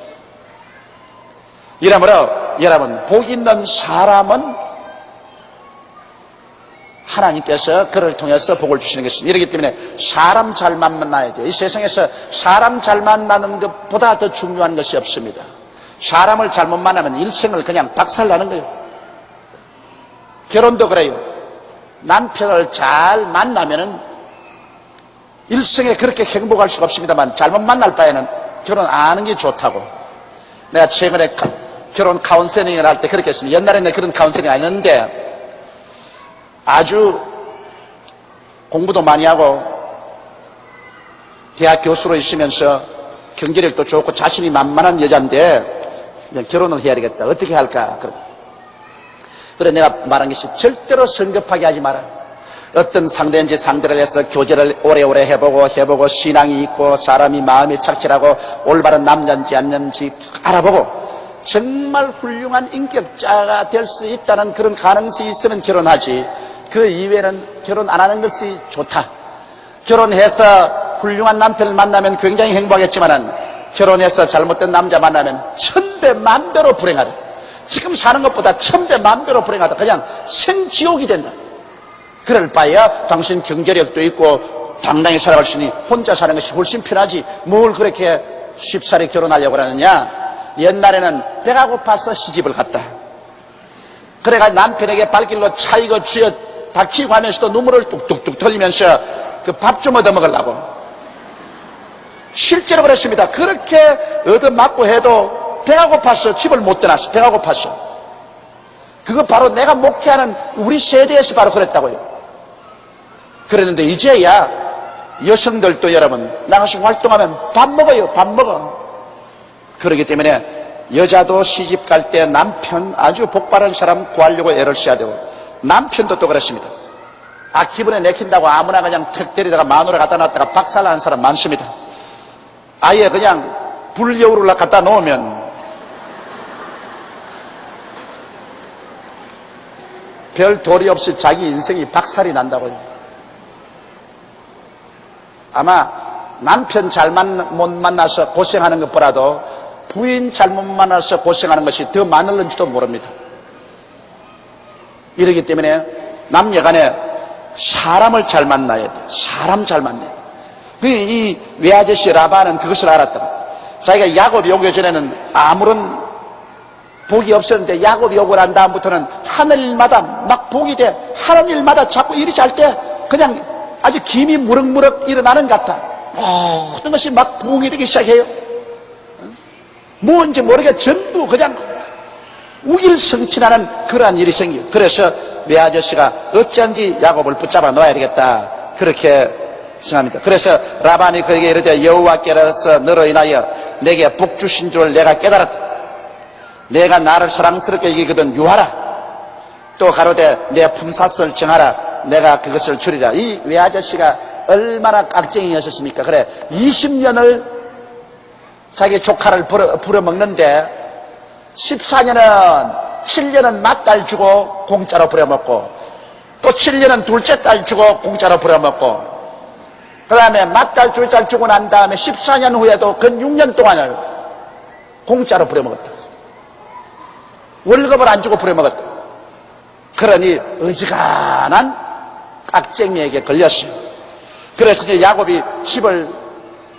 이러므로 여러분 복 있는 사람은 하나님께서 그를 통해서 복을 주시는 것입니다. 이렇기 때문에 사람 잘 만나야 돼요. 이 세상에서 사람 잘 만나는 것보다 더 중요한 것이 없습니다. 사람을 잘못 만나면 일생을 그냥 박살나는 거예요. 결혼도 그래요. 남편을 잘 만나면은 일생에 그렇게 행복할 수가 없습니다만 잘못 만날 바에는 결혼 안 하는 게 좋다고. 내가 최근에 결혼 카운셀링을 할 때 그렇게 했습니다. 옛날에는 그런 카운셀링 안 했는데 아주 공부도 많이 하고 대학 교수로 있으면서 경제력도 좋고 자신이 만만한 여자인데 이제 결혼을 해야 되겠다. 어떻게 할까? 그래 내가 말한 것이 절대로 성급하게 하지 마라. 어떤 상대인지 상대를 해서 교제를 오래오래 해보고 신앙이 있고 사람이 마음이 착실하고 올바른 남자인지 아닌지 알아보고 정말 훌륭한 인격자가 될 수 있다는 그런 가능성이 있으면 결혼하지. 그 이외에는 결혼 안 하는 것이 좋다. 결혼해서 훌륭한 남편을 만나면 굉장히 행복하겠지만은 결혼해서 잘못된 남자 만나면 천배 만배로 불행하다. 지금 사는 것보다 천배 만배로 불행하다. 그냥 생지옥이 된다. 그럴 바에야 당신 경제력도 있고 당당히 살아갈 수 있으니 혼자 사는 것이 훨씬 편하지 뭘 그렇게 쉽사리 결혼하려고 하느냐. 옛날에는 배가 고파서 시집을 갔다. 그래가 남편에게 발길로 차이고 쥐어 박히고 하면서도 눈물을 뚝뚝뚝 흘리면서 그 밥 좀 얻어먹으려고. 실제로 그랬습니다. 그렇게 얻어맞고 해도 배가 고파서 집을 못 떠났어. 배가 고파서. 그거 바로 내가 목회하는 우리 세대에서 바로 그랬다고요. 그랬는데 이제야 여성들도 여러분 나가서 활동하면 밥 먹어요. 밥 먹어. 그렇기 때문에 여자도 시집 갈 때 남편 아주 복바른 사람 구하려고 애를 써야 되고 남편도 또 그렇습니다. 기분에 내킨다고 아무나 그냥 턱 때리다가 마누라 갖다 놨다가 박살나는 사람 많습니다. 아예 그냥 불여우를 갖다 놓으면 별 도리 없이 자기 인생이 박살이 난다고요. 아마 남편 못 만나서 고생하는 것보다도 부인 잘못 만나서 고생하는 것이 더 많을는지도 모릅니다. 이러기 때문에 남녀간에 사람을 잘 만나야 돼. 사람 잘 만나야 돼. 이 외아저씨 라반은 그것을 알았다. 자기가 야곱이 오기 전에는 아무런 복이 없었는데 야곱이 오고 난 다음부터는 하늘일마다 막 복이 돼. 하는 일마다 자꾸 일이 잘 때 그냥 아주 김이 무럭무럭 일어나는 것 같아. 모든 것이 막 부흥이 되기 시작해요. 뭔지 모르게 전부 그냥 우길성천하는 그러한 일이 생겨요. 그래서 외아저씨가 어찌한지 야곱을 붙잡아 놓아야 되겠다 그렇게 생각합니다. 그래서 라반이 그에게 이르되 여호와께서 너로 인하여 내게 복 주신 줄 내가 깨달았다. 내가 나를 사랑스럽게 여기거든 유하라. 또 가로되 내 품삯을 정하라. 내가 그것을 주리라. 이 외아저씨가 얼마나 깍쟁이였습니까? 그래 20년을 자기 조카를 부려먹는데 7년은 맏딸 주고 공짜로 부려먹고 또 7년은 둘째 딸 주고 공짜로 부려먹고 그 다음에 맏딸 둘째 주고 난 다음에 14년 후에도 그 6년 동안을 공짜로 부려먹었다. 월급을 안 주고 부려먹었다. 그러니 어지간한 깍쟁이에게 걸렸어요. 그래서 이제 야곱이 집을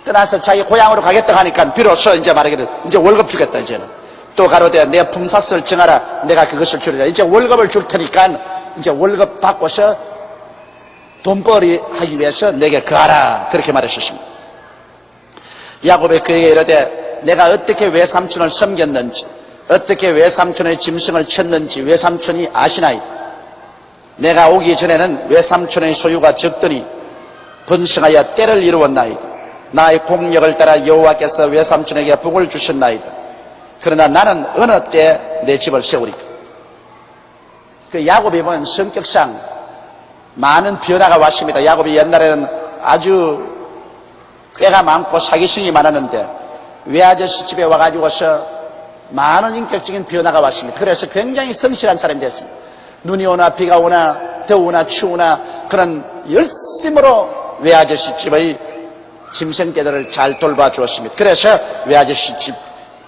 떠나서 자기 고향으로 가겠다 하니까 비로소 이제 말하기를 이제 월급 주겠다. 이제는 또 가로되 내 품삯을 정하라. 내가 그것을 주리라. 이제 월급을 줄 테니까 이제 월급 받고서 돈벌이 하기 위해서 내게 거하라. 그렇게 말하셨습니다. 야곱이 그에게 이르되 내가 어떻게 외삼촌을 섬겼는지 어떻게 외삼촌의 짐승을 쳤는지 외삼촌이 아시나이다. 내가 오기 전에는 외삼촌의 소유가 적더니 번성하여 때를 이루었나이다. 나의 공력을 따라 여호와께서 외삼촌에게 복을 주셨나이다. 그러나 나는 어느 때 내 집을 세우리까. 그 야곱이 보면 성격상 많은 변화가 왔습니다. 야곱이 옛날에는 아주 꾀가 많고 사기성이 많았는데 외아저씨 집에 와가지고서 많은 인격적인 변화가 왔습니다. 그래서 굉장히 성실한 사람이 됐습니다. 눈이 오나 비가 오나 더우나 추우나 그런 열심으로 외아저씨 집의 짐승떼들을 잘 돌봐주었습니다. 그래서 외아저씨 집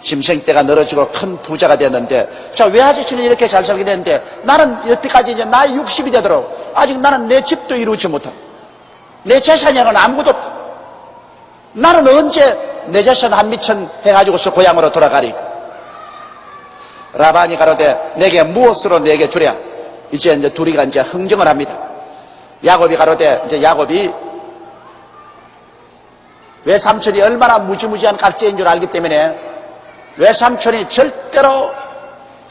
짐승떼가 늘어지고 큰 부자가 됐는데, 자, 외아저씨는 이렇게 잘 살게 됐는데 나는 여태까지 이제 나이 60이 되도록 아직 나는 내 집도 이루지 못하고 내 재산이라는 아무것도 없다. 나는 언제 내 재산 한 미천 해가지고서 고향으로 돌아가리까. 라반이 가로되 내게 무엇으로 내게 주랴. 이제 둘이가 이제 흥정을 합니다. 야곱이 가로되 이제 야곱이 외삼촌이 얼마나 무지무지한 깍쟁이인 줄 알기 때문에 외삼촌이 절대로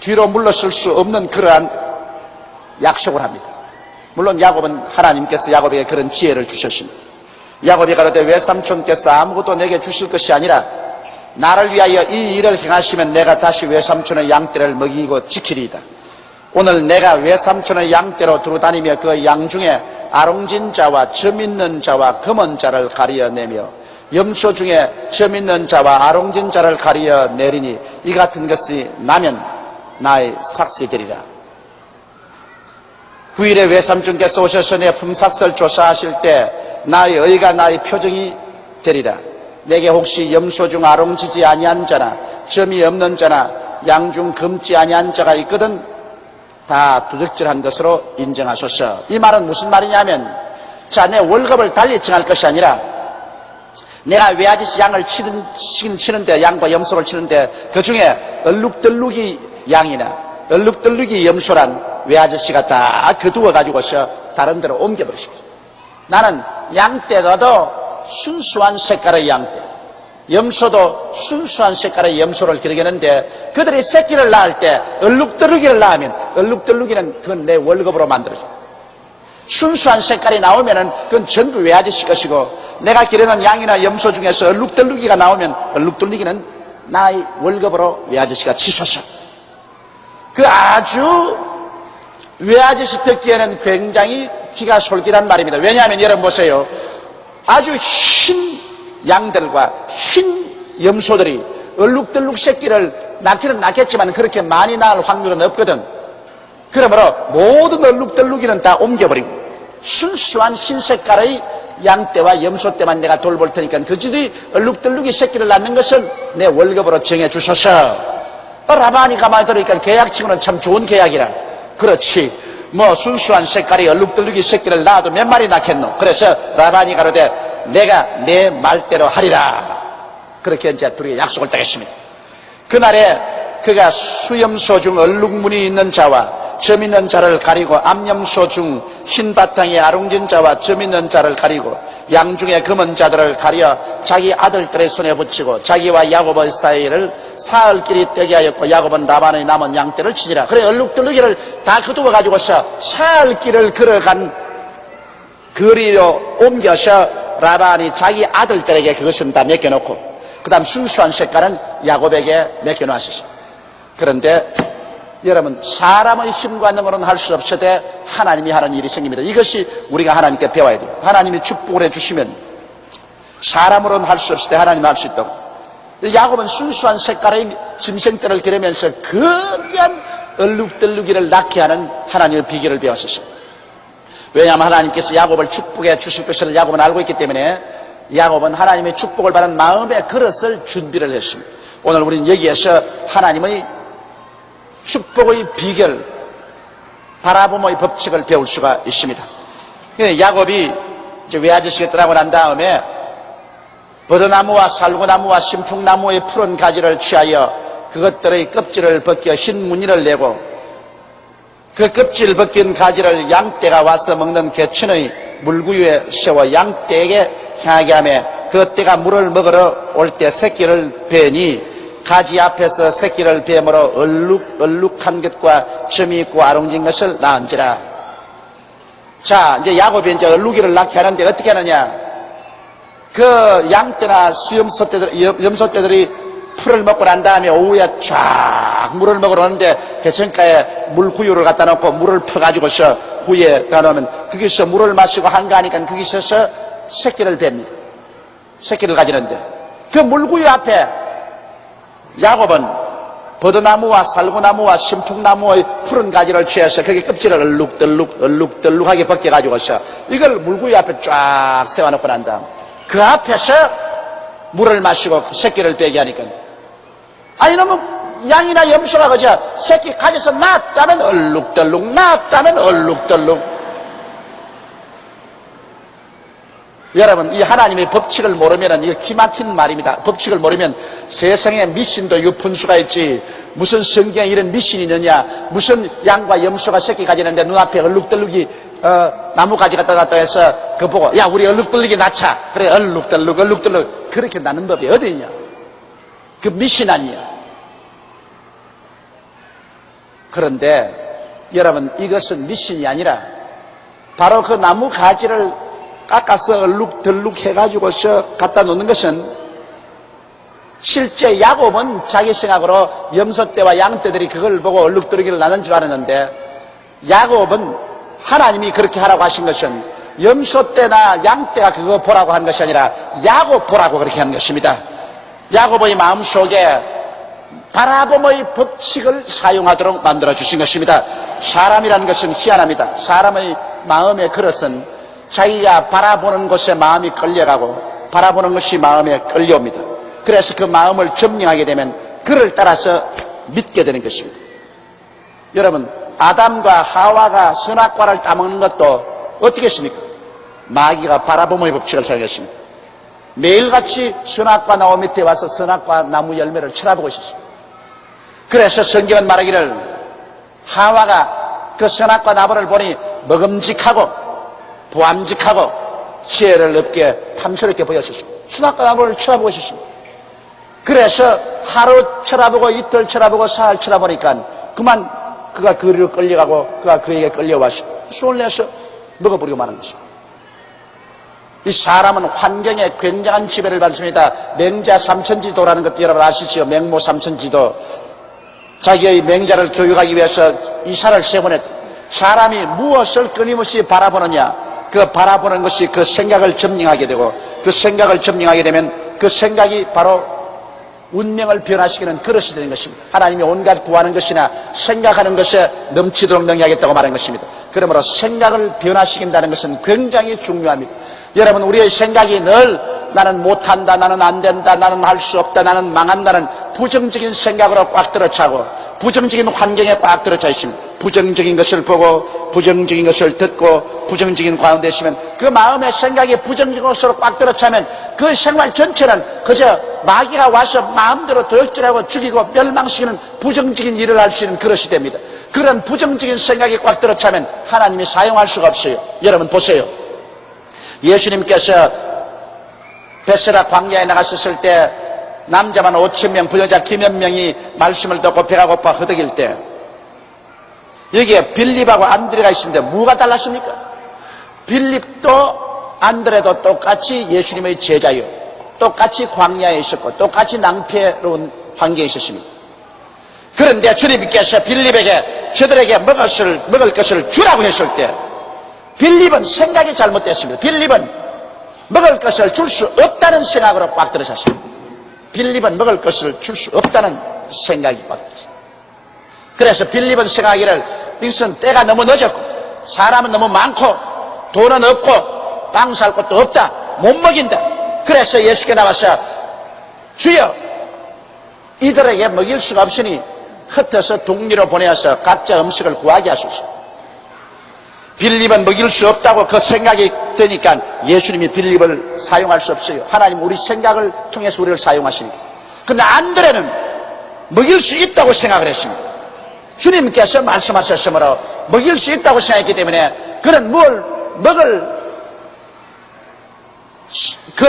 뒤로 물러설 수 없는 그러한 약속을 합니다. 물론 야곱은 하나님께서 야곱에게 그런 지혜를 주셨습니다. 야곱이 가로되 외삼촌께서 아무것도 내게 주실 것이 아니라 나를 위하여 이 일을 행하시면 내가 다시 외삼촌의 양떼를 먹이고 지키리이다. 오늘 내가 외삼촌의 양떼로 두루 다니며 그 양 중에 아롱진 자와 점 있는 자와 검은 자를 가리어내며 염소 중에 점 있는 자와 아롱진 자를 가리어내리니 이 같은 것이 나면 나의 삭시 되리라. 후일에 외삼촌께서 오셔서 내 품삯을 조사하실 때 나의 의가 나의 표정이 되리라. 내게 혹시 염소 중 아롱지지 아니한 자나 점이 없는 자나 양 중 검지 아니한 자가 있거든 다 도둑질한 것으로 인정하소서. 이 말은 무슨 말이냐면 자, 내 월급을 달리 정할 것이 아니라 내가 외아저씨 양을 치는데, 양과 염소를 치는데 그 중에 얼룩덜룩이 양이나 얼룩덜룩이 염소란 외아저씨가 다 거두어가지고서 다른 데로 옮겨버리십니다. 나는 양떼가도 순수한 색깔의 양떼, 염소도 순수한 색깔의 염소를 기르겠는데 그들이 새끼를 낳을 때 얼룩덜룩이를 낳으면 얼룩덜룩이는 그건 내 월급으로 만들어져. 순수한 색깔이 나오면은 그건 전부 외아저씨 것이고, 내가 기르는 양이나 염소 중에서 얼룩덜룩이가 나오면 얼룩덜룩이는 나의 월급으로 외아저씨가 치솟아. 그 아주 외아저씨 듣기에는 굉장히 귀가 솔깃한 말입니다. 왜냐하면 여러분 보세요. 아주 흰 양들과 흰 염소들이 얼룩덜룩 새끼를 낳기는 낳겠지만 그렇게 많이 낳을 확률은 없거든. 그러므로 모든 얼룩덜룩이는 다 옮겨버리고 순수한 흰 색깔의 양떼와 염소떼만 내가 돌볼 테니까 그들이 얼룩덜룩이 새끼를 낳는 것은 내 월급으로 정해주소서. 라반이 가만히 들으니까 계약치고는 참 좋은 계약이라. 그렇지, 뭐 순수한 색깔이 얼룩덜룩이 새끼를 낳아도 몇 마리 낳겠노. 그래서 라반이 가로되 내가 내 말대로 하리라. 그렇게 이제 둘이 약속을 따겠습니다. 그날에 그가 수염소 중 얼룩무늬 있는 자와 점 있는 자를 가리고 암염소 중 흰 바탕에 아롱진 자와 점 있는 자를 가리고 양 중에 검은 자들을 가려 자기 아들들의 손에 붙이고 자기와 야곱의 사이를 사흘길이 떼게 하였고 야곱은 라반의 남은 양떼를 치지라. 그래 얼룩덜룩이를 다 거두어 가지고서 사흘길을 걸어간 거리로 옮겨서 라반이 자기 아들들에게 그것은 다 맡겨놓고 그 다음 순수한 색깔은 야곱에게 맡겨놓았습니다. 그런데 여러분, 사람의 힘과 능으로는 할 수 없으되 하나님이 하는 일이 생깁니다. 이것이 우리가 하나님께 배워야 돼요. 하나님이 축복을 해주시면 사람으로는 할 수 없을 때 하나님은 할 수 있다고. 야곱은 순수한 색깔의 짐승떼를 기르면서 거대한 얼룩덜룩이를 낳게 하는 하나님의 비결을 배웠었습니다. 왜냐하면 하나님께서 야곱을 축복해 주실 것을 야곱은 알고 있기 때문에 야곱은 하나님의 축복을 받는 마음의 그릇을 준비를 했습니다. 오늘 우리는 여기에서 하나님의 축복의 비결, 바라봄의 법칙을 배울 수가 있습니다. 야곱이 이제 외아저씨가 떠나고 난 다음에 버드나무와 살구나무와 심풍나무의 푸른 가지를 취하여 그것들의 껍질을 벗겨 흰 무늬를 내고 그 껍질 벗긴 가지를 양떼가 와서 먹는 개천의 물구유에 세워 양떼에게 향하게 하며 그 떼가 물을 먹으러 올 때 새끼를 베니 가지 앞에서 새끼를 베므로 얼룩한 것과 점이 있고 아롱진 것을 낳은지라. 자, 이제 야곱이 이제 얼룩이를 낳게 하는데 어떻게 하느냐? 그 양떼나 염소떼들이 풀을 먹고 난 다음에 오후에 쫙 물을 먹으러 오는데 개천가에 물구유를 갖다 놓고 물을 퍼가지고서 후에 가놓으면 거기서 물을 마시고 한가하니까 거기서 새끼를 뵙니다. 새끼를 가지는데 그 물구유 앞에 야곱은 버드나무와 살구나무와 심풍나무의 푸른 가지를 취해서 거기 껍질을 얼룩덜룩하게 벗겨가지고서 이걸 물구유 앞에 쫙 세워놓고 난 다음 그 앞에서 물을 마시고 새끼를 빼게 하니까 아니 너무 양이나 염소가 그저 새끼 가져서 낳았다면 얼룩덜룩 낳았다면 얼룩덜룩. 여러분, 이 하나님의 법칙을 모르면 이게 기막힌 말입니다. 법칙을 모르면 세상에 미신도 유푼수가 있지 무슨 성경에 이런 미신이 있느냐, 무슨 양과 염소가 새끼 가지는데 눈앞에 얼룩덜룩이 나무 가지 갖다 놨다 해서 그거 보고 야 우리 얼룩덜룩이 낳자. 그래 얼룩덜룩 그렇게 낳는 법이 어디 있냐. 그 미신 아니야. 그런데 여러분, 이것은 미신이 아니라 바로 그 나무 가지를 깎아서 얼룩덜룩 해가지고서 갖다 놓는 것은 실제 야곱은 자기 생각으로 염소떼와 양떼들이 그걸 보고 얼룩덜룩이를 나는 줄 알았는데 야곱은 하나님이 그렇게 하라고 하신 것은 염소떼나 양떼가 그거 보라고 한 것이 아니라 야곱 보라고 그렇게 한 것입니다. 야곱의 마음속에 바라봄의 법칙을 사용하도록 만들어주신 것입니다. 사람이라는 것은 희한합니다. 사람의 마음의 그릇은 자기가 바라보는 곳에 마음이 끌려가고 바라보는 것이 마음에 끌려옵니다. 그래서 그 마음을 점령하게 되면 그를 따라서 믿게 되는 것입니다. 여러분, 아담과 하와가 선악과를 따먹는 것도 어떻게 했습니까? 마귀가 바라봄의 법칙을 사용했습니다. 매일같이 선악과 나무 밑에 와서 선악과 나무 열매를 쳐다보고 있었습니다. 그래서 성경은 말하기를 하와가 그 선악과 나무를 보니 먹음직하고 부함직하고 지혜를 없게 탐스럽게 보였었습니다. 선악과 나무를 쳐다보고 있었습니다. 그래서 하루 쳐다보고 이틀 쳐다보고 사흘 쳐다보니까 그만 그가 그리로 끌려가고 그가 그에게 끌려와서 손을 내서 먹어버리고 마는 것입니다. 이 사람은 환경에 굉장한 지배를 받습니다. 맹자 삼천지도라는 것도 여러분 아시지요? 맹모 삼천지도. 자기의 맹자를 교육하기 위해서 이사를 세워냈다. 사람이 무엇을 끊임없이 바라보느냐, 그 바라보는 것이 그 생각을 점령하게 되고, 그 생각을 점령하게 되면 그 생각이 바로 운명을 변화시키는 그릇이 되는 것입니다. 하나님이 온갖 구하는 것이나 생각하는 것에 넘치도록 능히하겠다고 말한 것입니다. 그러므로 생각을 변화시킨다는 것은 굉장히 중요합니다. 여러분, 우리의 생각이 늘 나는 못한다, 나는 안 된다, 나는 할 수 없다, 나는 망한다는 부정적인 생각으로 꽉 들어차고 부정적인 환경에 꽉 들어차 있습니다. 부정적인 것을 보고 부정적인 것을 듣고 부정적인 가운데 있으면 그 마음의 생각이 부정적인 것으로 꽉 들어차면 그 생활 전체는 그저 마귀가 와서 마음대로 도역질하고 죽이고 멸망시키는 부정적인 일을 할 수 있는 그릇이 됩니다. 그런 부정적인 생각이 꽉 들어차면 하나님이 사용할 수가 없어요. 여러분 보세요. 예수님께서 베세다 광야에 나갔었을 때 남자만 5,000명, 부여자 9,000명이 말씀을 듣고 배가 고파 허덕일 때 여기에 빌립하고 안드레가 있습니다. 뭐가 달랐습니까? 빌립도 안드레도 똑같이 예수님의 제자요, 똑같이 광야에 있었고 똑같이 낭패로운 환경에 있었습니다. 그런데 주님께서 빌립에게 저들에게 먹을 것을 주라고 했을 때 빌립은 생각이 잘못됐습니다. 빌립은 먹을 것을 줄 수 없다는 생각으로 꽉 들어섰습니다. 빌립은 먹을 것을 줄 수 없다는 생각이 꽉 들었습니다. 그래서 빌립은 생각하기를 이것은 때가 너무 늦었고 사람은 너무 많고 돈은 없고 빵 살 것도 없다, 못 먹인다. 그래서 예수께 나와서 주여 이들에게 먹일 수가 없으니 흩어서 동리로 보내어서 각자 음식을 구하게 하소서. 빌립은 먹일 수 없다고 그 생각이 드니까 예수님이 빌립을 사용할 수 없어요. 하나님 우리 생각을 통해서 우리를 사용하시니까. 그런데 안드레는 먹일 수 있다고 생각을 했습니다. 주님께서 말씀하셨으므로 먹일 수 있다고 생각했기 때문에 그는 뭘 먹을 그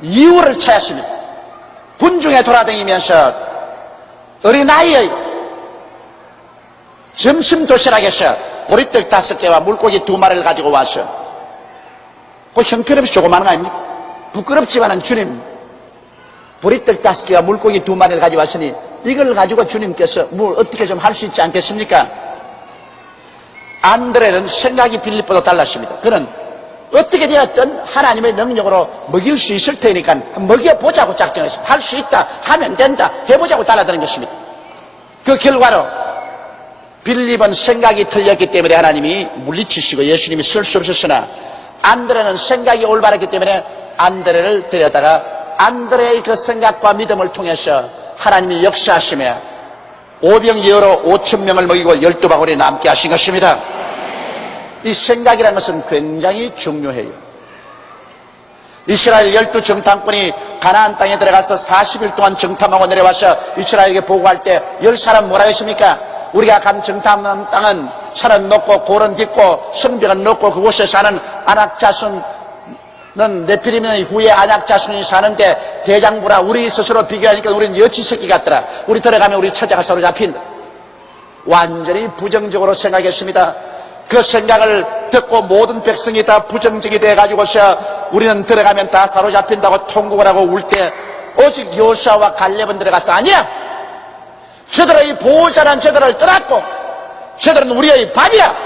이유를 찾았습니다. 군중에 돌아다니면서 어린아이의 점심 도시락에서 보리떡 5개와 물고기 2마리를 가지고 와서 그 형편없이 조그마한 거 아닙니까? 부끄럽지만은 주님 보리떡 5개와 물고기 2마리를 가지고 왔으니 이걸 가지고 주님께서 뭘 어떻게 좀 할 수 있지 않겠습니까? 안드레는 생각이 빌립보다 달랐습니다. 그는 어떻게 되었든 하나님의 능력으로 먹일 수 있을 테니까 먹여보자고 작정했습니다. 할 수 있다, 하면 된다, 해보자고 달라드는 것입니다. 그 결과로 빌립은 생각이 틀렸기 때문에 하나님이 물리치시고 예수님이 쓸 수 없었으나 안드레는 생각이 올바랐기 때문에 안드레를 데려다가 안드레의 그 생각과 믿음을 통해서 하나님이 역사하시며 오병이어로 5,000명을 먹이고 12바구니 남게 하신 것입니다. 이 생각이라는 것은 굉장히 중요해요. 이스라엘 12정탐꾼이 가나안 땅에 들어가서 40일 동안 정탐하고 내려와서 이스라엘에게 보고할 때 10사람 뭐라고 했습니까? 우리가 간 정탐한 땅은 산은 높고 골은 깊고 성벽은 높고 그곳에 사는 안악자손은 네피림의 후에 안악자손이 사는데 대장부라 우리 스스로 비교하니까 우리는 여치새끼 같더라. 우리 들어가면 우리 처자가 사로잡힌다. 완전히 부정적으로 생각했습니다. 그 생각을 듣고 모든 백성이 다 부정적이 돼가지고서 우리는 들어가면 다 사로잡힌다고 통곡을 하고 울 때 오직 요시아와 갈렙은 들어가서 아니야, 저들의 보호자란 저들을 떠났고 저들은 우리의 밥이야,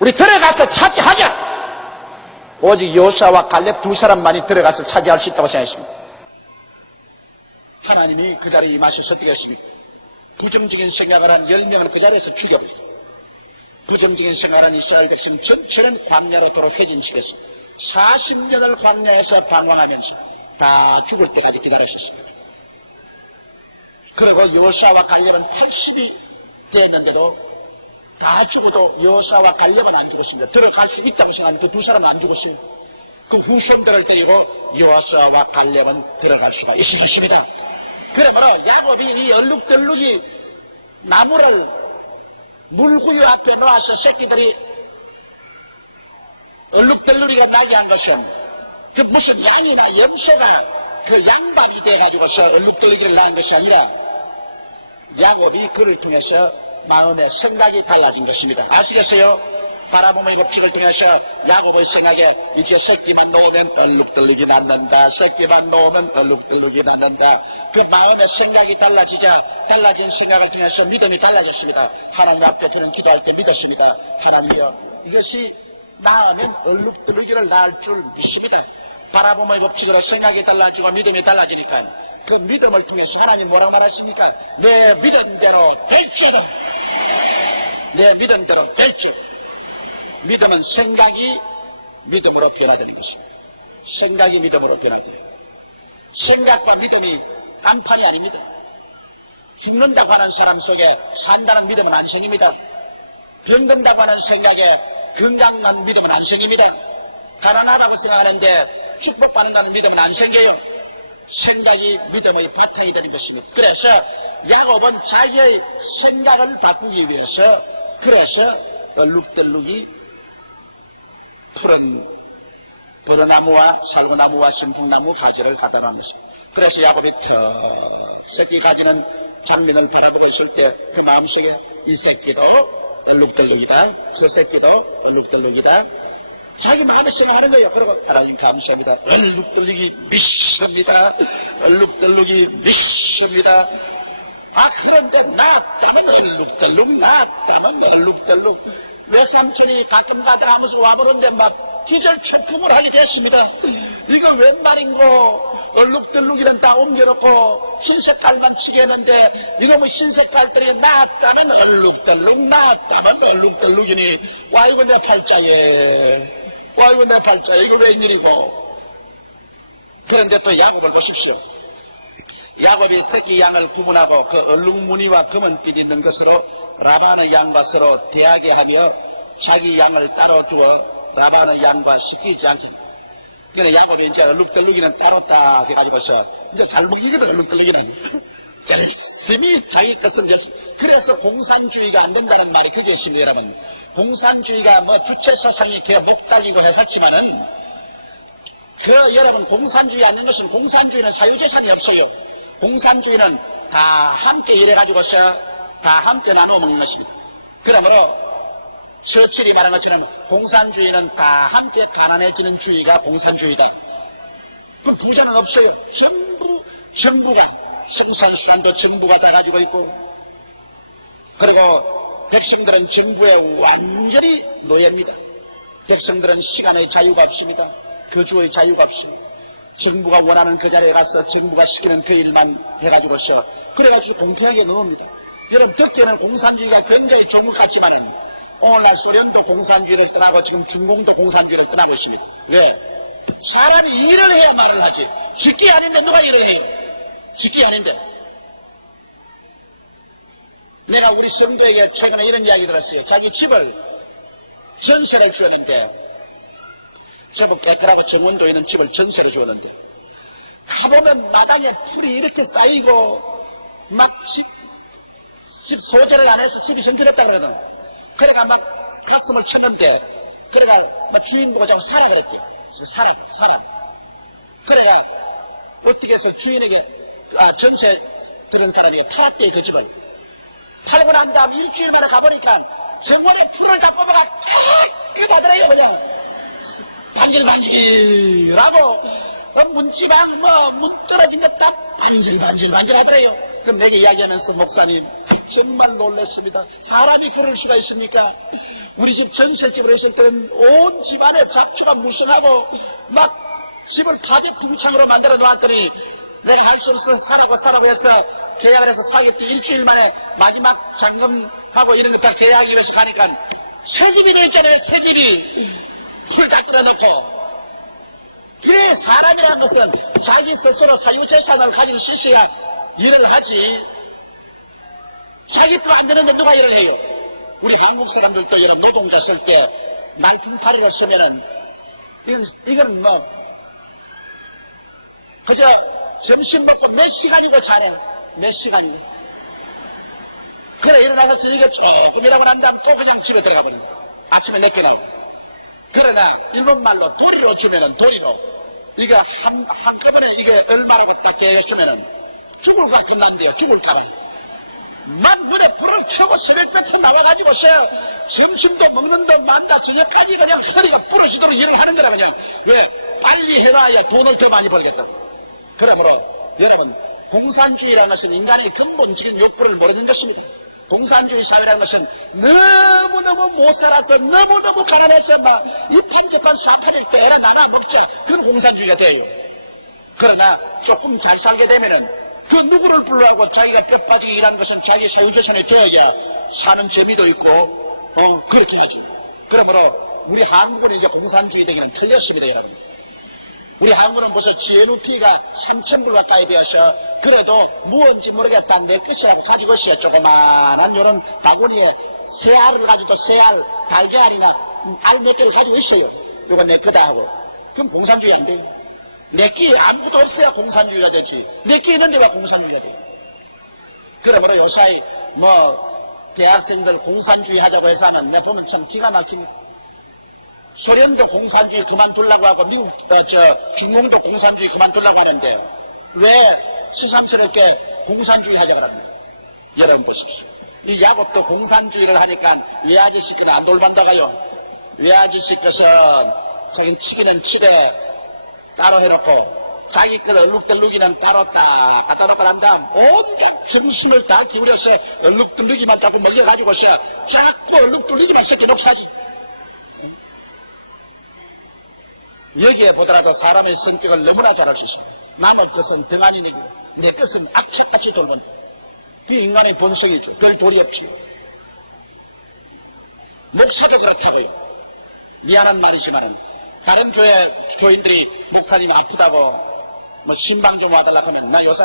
우리 들어가서 차지하자. 오직 요시아와 갈렙 2사람만이 들어가서 차지할 수 있다고 생각했습니다. 하나님이 그 자리에 임하셔서 되었습니다. 부정적인 생각을 한 10명을 그 자리에서 죽여버렸습니다. 부정적인 생각을 한 이스라엘 백성 전체는 광야로 회진시켜서 40년을 광야에서 방황하면서 다 죽을 때까지 기다렸습니다. 그리고 요시아와 갈렙은 80이 되었는데도 다 죽어도 여호수아와 갈렙은 안 죽었습니다. 들어갈 수 있다고 생각하는데 두 사람은 안 죽었어요. 그 후손들을 데리고 여호수아와 갈렙은 들어갈 수가 있습니다. 그러므로 야곱이 이 얼룩덜룩이 나무를 물구유 앞에 놓아서 새끼들이 얼룩덜룩이가 나게 한 것은 그 무슨 양이나 염소가 그 양반이 돼가지고서 얼룩덜룩이를 낳은 것이 아니라 야곱이 그를 통해서 마음의 생각이 달라진 것입니다. 아시겠어요? 바라보면 법칙을 통해서 야곱의 생각에 이제 새끼만 놓으면 얼룩덜룩이 낳는다. 새끼만 놓으면 얼룩덜룩이 낳는다. 그 마음의 생각이 달라지자 달라진 생각을 통해서 믿음이 달라졌습니다. 하나님 앞에 저는 기도할 때 믿었습니다. 하나님이여 이것이 낳으면 얼룩덜룩이를 낳을 줄 믿습니다. 바라보면 법칙으로 생각이 달라지고 믿음이 달라지니까 그 믿음을 통해서 하나님 뭐라고 말하십니까? 내 믿음대로 될지라. 내 믿음대로 될지. 믿음은 생각이 믿음으로 변화되는 것입니다. 생각이 믿음으로 변화돼요. 생각과 믿음이 단판이 아닙니다. 죽는다고 하는 사람 속에 산다는 믿음은 안 생깁니다. 병든다고 하는 생각에 건강만 믿음은 안 생깁니다. 가난하다고 생각하는데 축복받는다는 믿음은 안 생겨요. 생각이 믿음의 바탕이 되는 것입니다. 그래서 야곱은 자기의 생각을 바꾸기 위해서 그래서 얼룩덜룩이 푸른 버드나무와 살구나무와 선풍나무 가지를 가져간 것입니다. 그래서 야곱이 새끼 가지는 장면을 바라보았을 때 그 마음속에 이 새끼도 얼룩덜룩이다. 저 새끼도 얼룩덜룩이다. 자기 마음에 생각하는 거예요. 그러면 하나님 감사합니다. 얼룩덜룩이 미십니다. 얼룩덜룩이 미십니다. 아 그런데 나다면 얼룩덜룩 나다면 얼룩덜룩 외삼촌이 가끔 가더라면서 와보는데 막 기절천풍을 하게 됐습니다. 이거 웬 말인고 얼룩덜룩이란 딱 옮겨놓고 흰색 깔만 치게 했는데 이거 뭐 흰색 깔들이 나다면 얼룩덜룩 나다면 얼룩덜룩이니 와 이거 내 팔자에 와 이거 내 팔자에 이거 웬일이고. 그런데 또 야곱을 보십시오. 야곱이 새끼 양을 구분하고 그 얼룩무늬와 검은빛 있는 것으로 라반의 양과 서로 대하게 하며 자기 양을 따로 두어 라반의 양과 시키지 않습니다. 그래 야곱이 이제 얼룩덜룩이는 따로 딱 해가지고서 이제 잘못이거든 얼룩덜룩이는. 열심히 자기 것을 그래서 공산주의가 안 된다는 말이 그것입니다. 여러분 공산주의가 뭐 주체사상이 이렇게 목달리고 해섰지만은 여러분 공산주의 하는 것은 공산주의는 사유재산이 없어요. 공산주의는 다 함께 일해가지고서 다 함께 나눠먹는 것입니다. 그러므로 처칠이 말한 것처럼 공산주의는 다 함께 가난해지는 주의가 공산주의다. 그 부자는 없어요. 전부가 생산수단도 정부가 다 가지고 있고 그리고 백성들은 정부의 완전히 노예입니다. 백성들은 시간의 자유가 없습니다. 거주의 자유가 없습니다. 정부가 원하는 그 자리에 가서 정부가 시키는 그 일만 해가지고서 그래가지고 공평하게 넣습니다. 여러분 듣기에는 공산주의가 굉장히 좋은 것 같지만 오늘날 수령도 공산주의를 떠나고 지금 중공도 공산주의를 떠나고 있습니다. 왜? 사람이 일을 해야 말을 하지. 짓기 아닌데 누가 일을 해요? 짓기 아닌데. 내가 우리 성도에게 최근에 이런 이야기 들었어요. 자기 집을 전세를 주었는데 전국 베트남의 정원도에 있는 집을 전세를 주었는데 가보면 마당에 풀이 이렇게 쌓이고 막 집 소재를 안 해서 집이 정결했다 그러는 그래가 막 가슴을 쳤는데 그래가 막 주인 보자고 사람을 했대. 사람 그래가 어떻게 해서 주인에게 전세 드린 사람이 팔았대. 그 집을 팔고 난 다음 일주일 만에 가보니까 정원이 풀을 다 뽑아가 이거 받으래요 그냥 반질반질하고 문지방 문 떨어지면 딱 반질반질하더래요. 그럼 내게 이야기하면서 목사님 정말 놀랐습니다. 사람이 그럴 수가 있습니까? 우리 집 전셋집을 했을 때는 온 집안에 잡초가 무성하고 막 집을 파비풍창으로 만들어 놨더니 내가 할 수 없어 사라고 해서 계약을 해서 사겠다 일주일 만에 마지막 잔금하고 이런 것다 계약을 위해서 가니까 새집이 돼 있잖아요. 새집이 풀 다 뿌려놓고. 그래 사람이라는 것은 자기 스스로 사유재산을 가지고 스스로가 일을 하지 자기도 안 되는데 누가 일을 해요? 우리 한국 사람들도 이런 노동자 쓸 때 만등팔이로 쓰면은 이건 뭐 그저 점심 먹고 몇 시간이고 자네 몇 시간이고 그래 일어나서 이거 조금이라고 한다 또 그냥 집에 들어가면 아침에 내꺼나 그러나 일본말로 도리로 주면은 도리로 이거 한꺼번에 이게 얼마나 갖다 깨주면은 죽을 것 같은 남자야 죽을 타고 만 눈에 불을 켜고 새벽부터 나와가지고서 점심도 먹는도 맞다 저녁까지 그냥 소리가 부러지도록 일을 하는 거라 그냥 왜 빨리 해놔야 돈을 더 많이 벌겠다 그러므로 여러분 공산주의라는 것은 인간의 근본적인 욕구를 모르는 것입니다. 공산주의 사회라는 것은 너무너무 못 살아서 너무너무 가난해서 이 판재판 사파릴 때 에라 나나 먹자 그건 공산주의가 돼요. 그러나 조금 잘 살게 되면은 그 누구를 불러하고 자기가 뼈 빠지게 일하는 것은 자기 새우젓에 둬야 사는 재미도 있고 그렇게 하죠. 그러므로 우리 한국은 이제 공산주의 되기는 틀렸습니다. 우리 한국은 무슨 GNP가 3,000불 가까이 되어서 그래도 무엇인지 모르겠다 내 것이라고 가지고 있어요. 조그만한 요런 바구니에 새알을 가지고 새알 달걀이나 알 몇 개를 가지고 있어요. 이거 내 거다 하고 그럼 공산주의 안 돼요. 내 끼에 아무것도 없어야 공산주의가 되지 내 끼에 있는 데가 공산주의가 돼요. 그러므로 요사이 대학생들 공산주의 하자고 해서 내 보면 참 기가 막힙니다. 소련도 공산주의 그만두려고 하고 중국도 공산주의 그만두려고 하는데 왜 시상스럽게 공산주의 하자고 합니까? 여러분 보십시오. 이 야곱도 공산주의를 하니까 외아지씨가 돌반다가요. 외아지씨께서 자기 치기는 치되 따로 해놓고 자기 그 얼룩덜룩이는 따로 딱 갖다 놓고 난 다음 온갖 정신을 다 기울여서 얼룩덜룩이만 타고 멀려가지고서 자꾸 얼룩덜룩이만 새끼 독사지. 여기에 보더라도 사람의 성격을 너무나 잘 알 수 있습니다. 남의 것은 등아리니 내 것은 악착같이 돌는다. 그게 인간의 본성이죠. 별 도리 없지. 목소리가 그렇다고요. 미안한 말이지만 다른 교인들이 목사님 아프다고 신방 좀 와달라고 하면 나 요새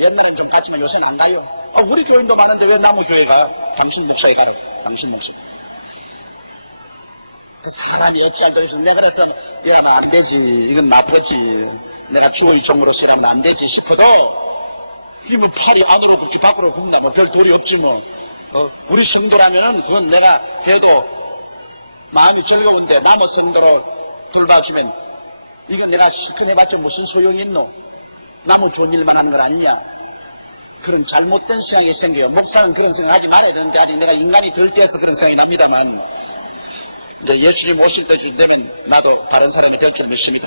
옛날에 좀 가지만 요새는 안 가요. 우리 교인도 많은데 왜 나무 교회가 당신 목사에 가요? 당신 목사. 그 사람이 어찌할 거여서 내가 그래서 야 안 되지 이건 나쁘지 내가 주의 종으로 생각하면 안 되지 싶어도 힘을 팔이 안으로 굽지 밖으로 굽나 뭐 별 도리 없지 뭐 우리 성도라면은 그건 내가 해도 마음이 즐거운데 남의 성도로 둘러주면 이건 내가 시큰해봤자 무슨 소용이 있노 남은 좋은 일만 하는 건 아니냐 그런 잘못된 생각이 생겨요. 목사는 그런 생각하지 말아야 되는데 아니 내가 인간이 될 때에서 그런 생각이 납니다만 이제 예수님 오실 때쯤 되면 나도 다른 사람이 될 줄 믿습니다.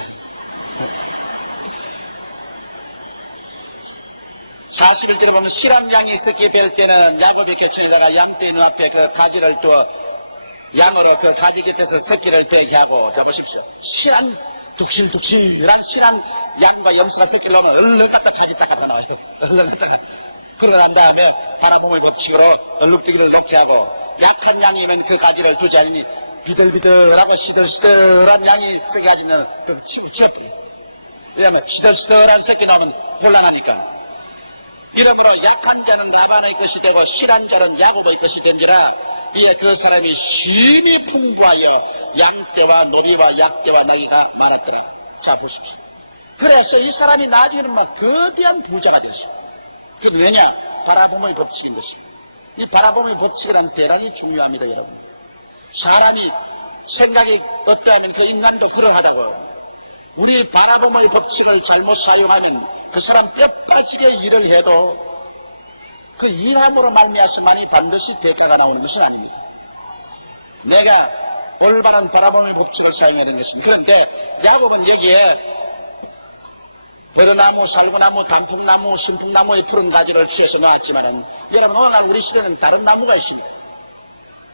41절에 보면 실한 양이 섞이 뺄 때는 야곱이 께쳐다가 양떼 눈앞에 그 가지를 또 양으로 그 가지 곁에서 섞이를 빼게 하고 자 보십시오. 실한 둑실둑실한 실한 양과 염소가 섞이를 하면 얼른 갖다 가지 딱 갖다 놔요. 얼른 갖다 그러고 난 다음에 바람봉을 법칙으로 얼룩뜨기를 놓게 하고 약한 양이면 그 가지를 두지 않으니 비들비들하고 시들시들한 양이 생겨지면 그 치우쳐. 왜냐하면 시들시들한 새끼 나오면 곤란하니까. 이러므로 약한 자는 라반의 것이 되고 실한 자는 야곱의 것이 된지라 이에 그 사람이 심히 풍부하여 양떼와 노비와 양떼와 너희가 말았더니 자 보십시오. 그래서 이 사람이 나중에는 막 거대한 부자가 되죠. 그 왜냐? 바라봄의 법칙인 것입니다. 이 바라봄의 법칙이란 대단히 중요합니다. 여러분. 사람이 생각이 어떠하면 그 인간도 그러하다고요. 우리 바라봄의 법칙을 잘못 사용하면 그 사람 뼈빠지게 일을 해도 그 일함으로 말미암아서만이 반드시 대가가 나오는 것은 아닙니다. 내가 올바른 바라봄의 법칙을 사용하는 것입니다. 그런데 야곱은 여기에 버드나무, 살구나무, 단풍나무, 신풍나무의 푸른 가지를 취해서 놓았지만 여러분 오늘 우리 시대는 다른 나무가 있습니다.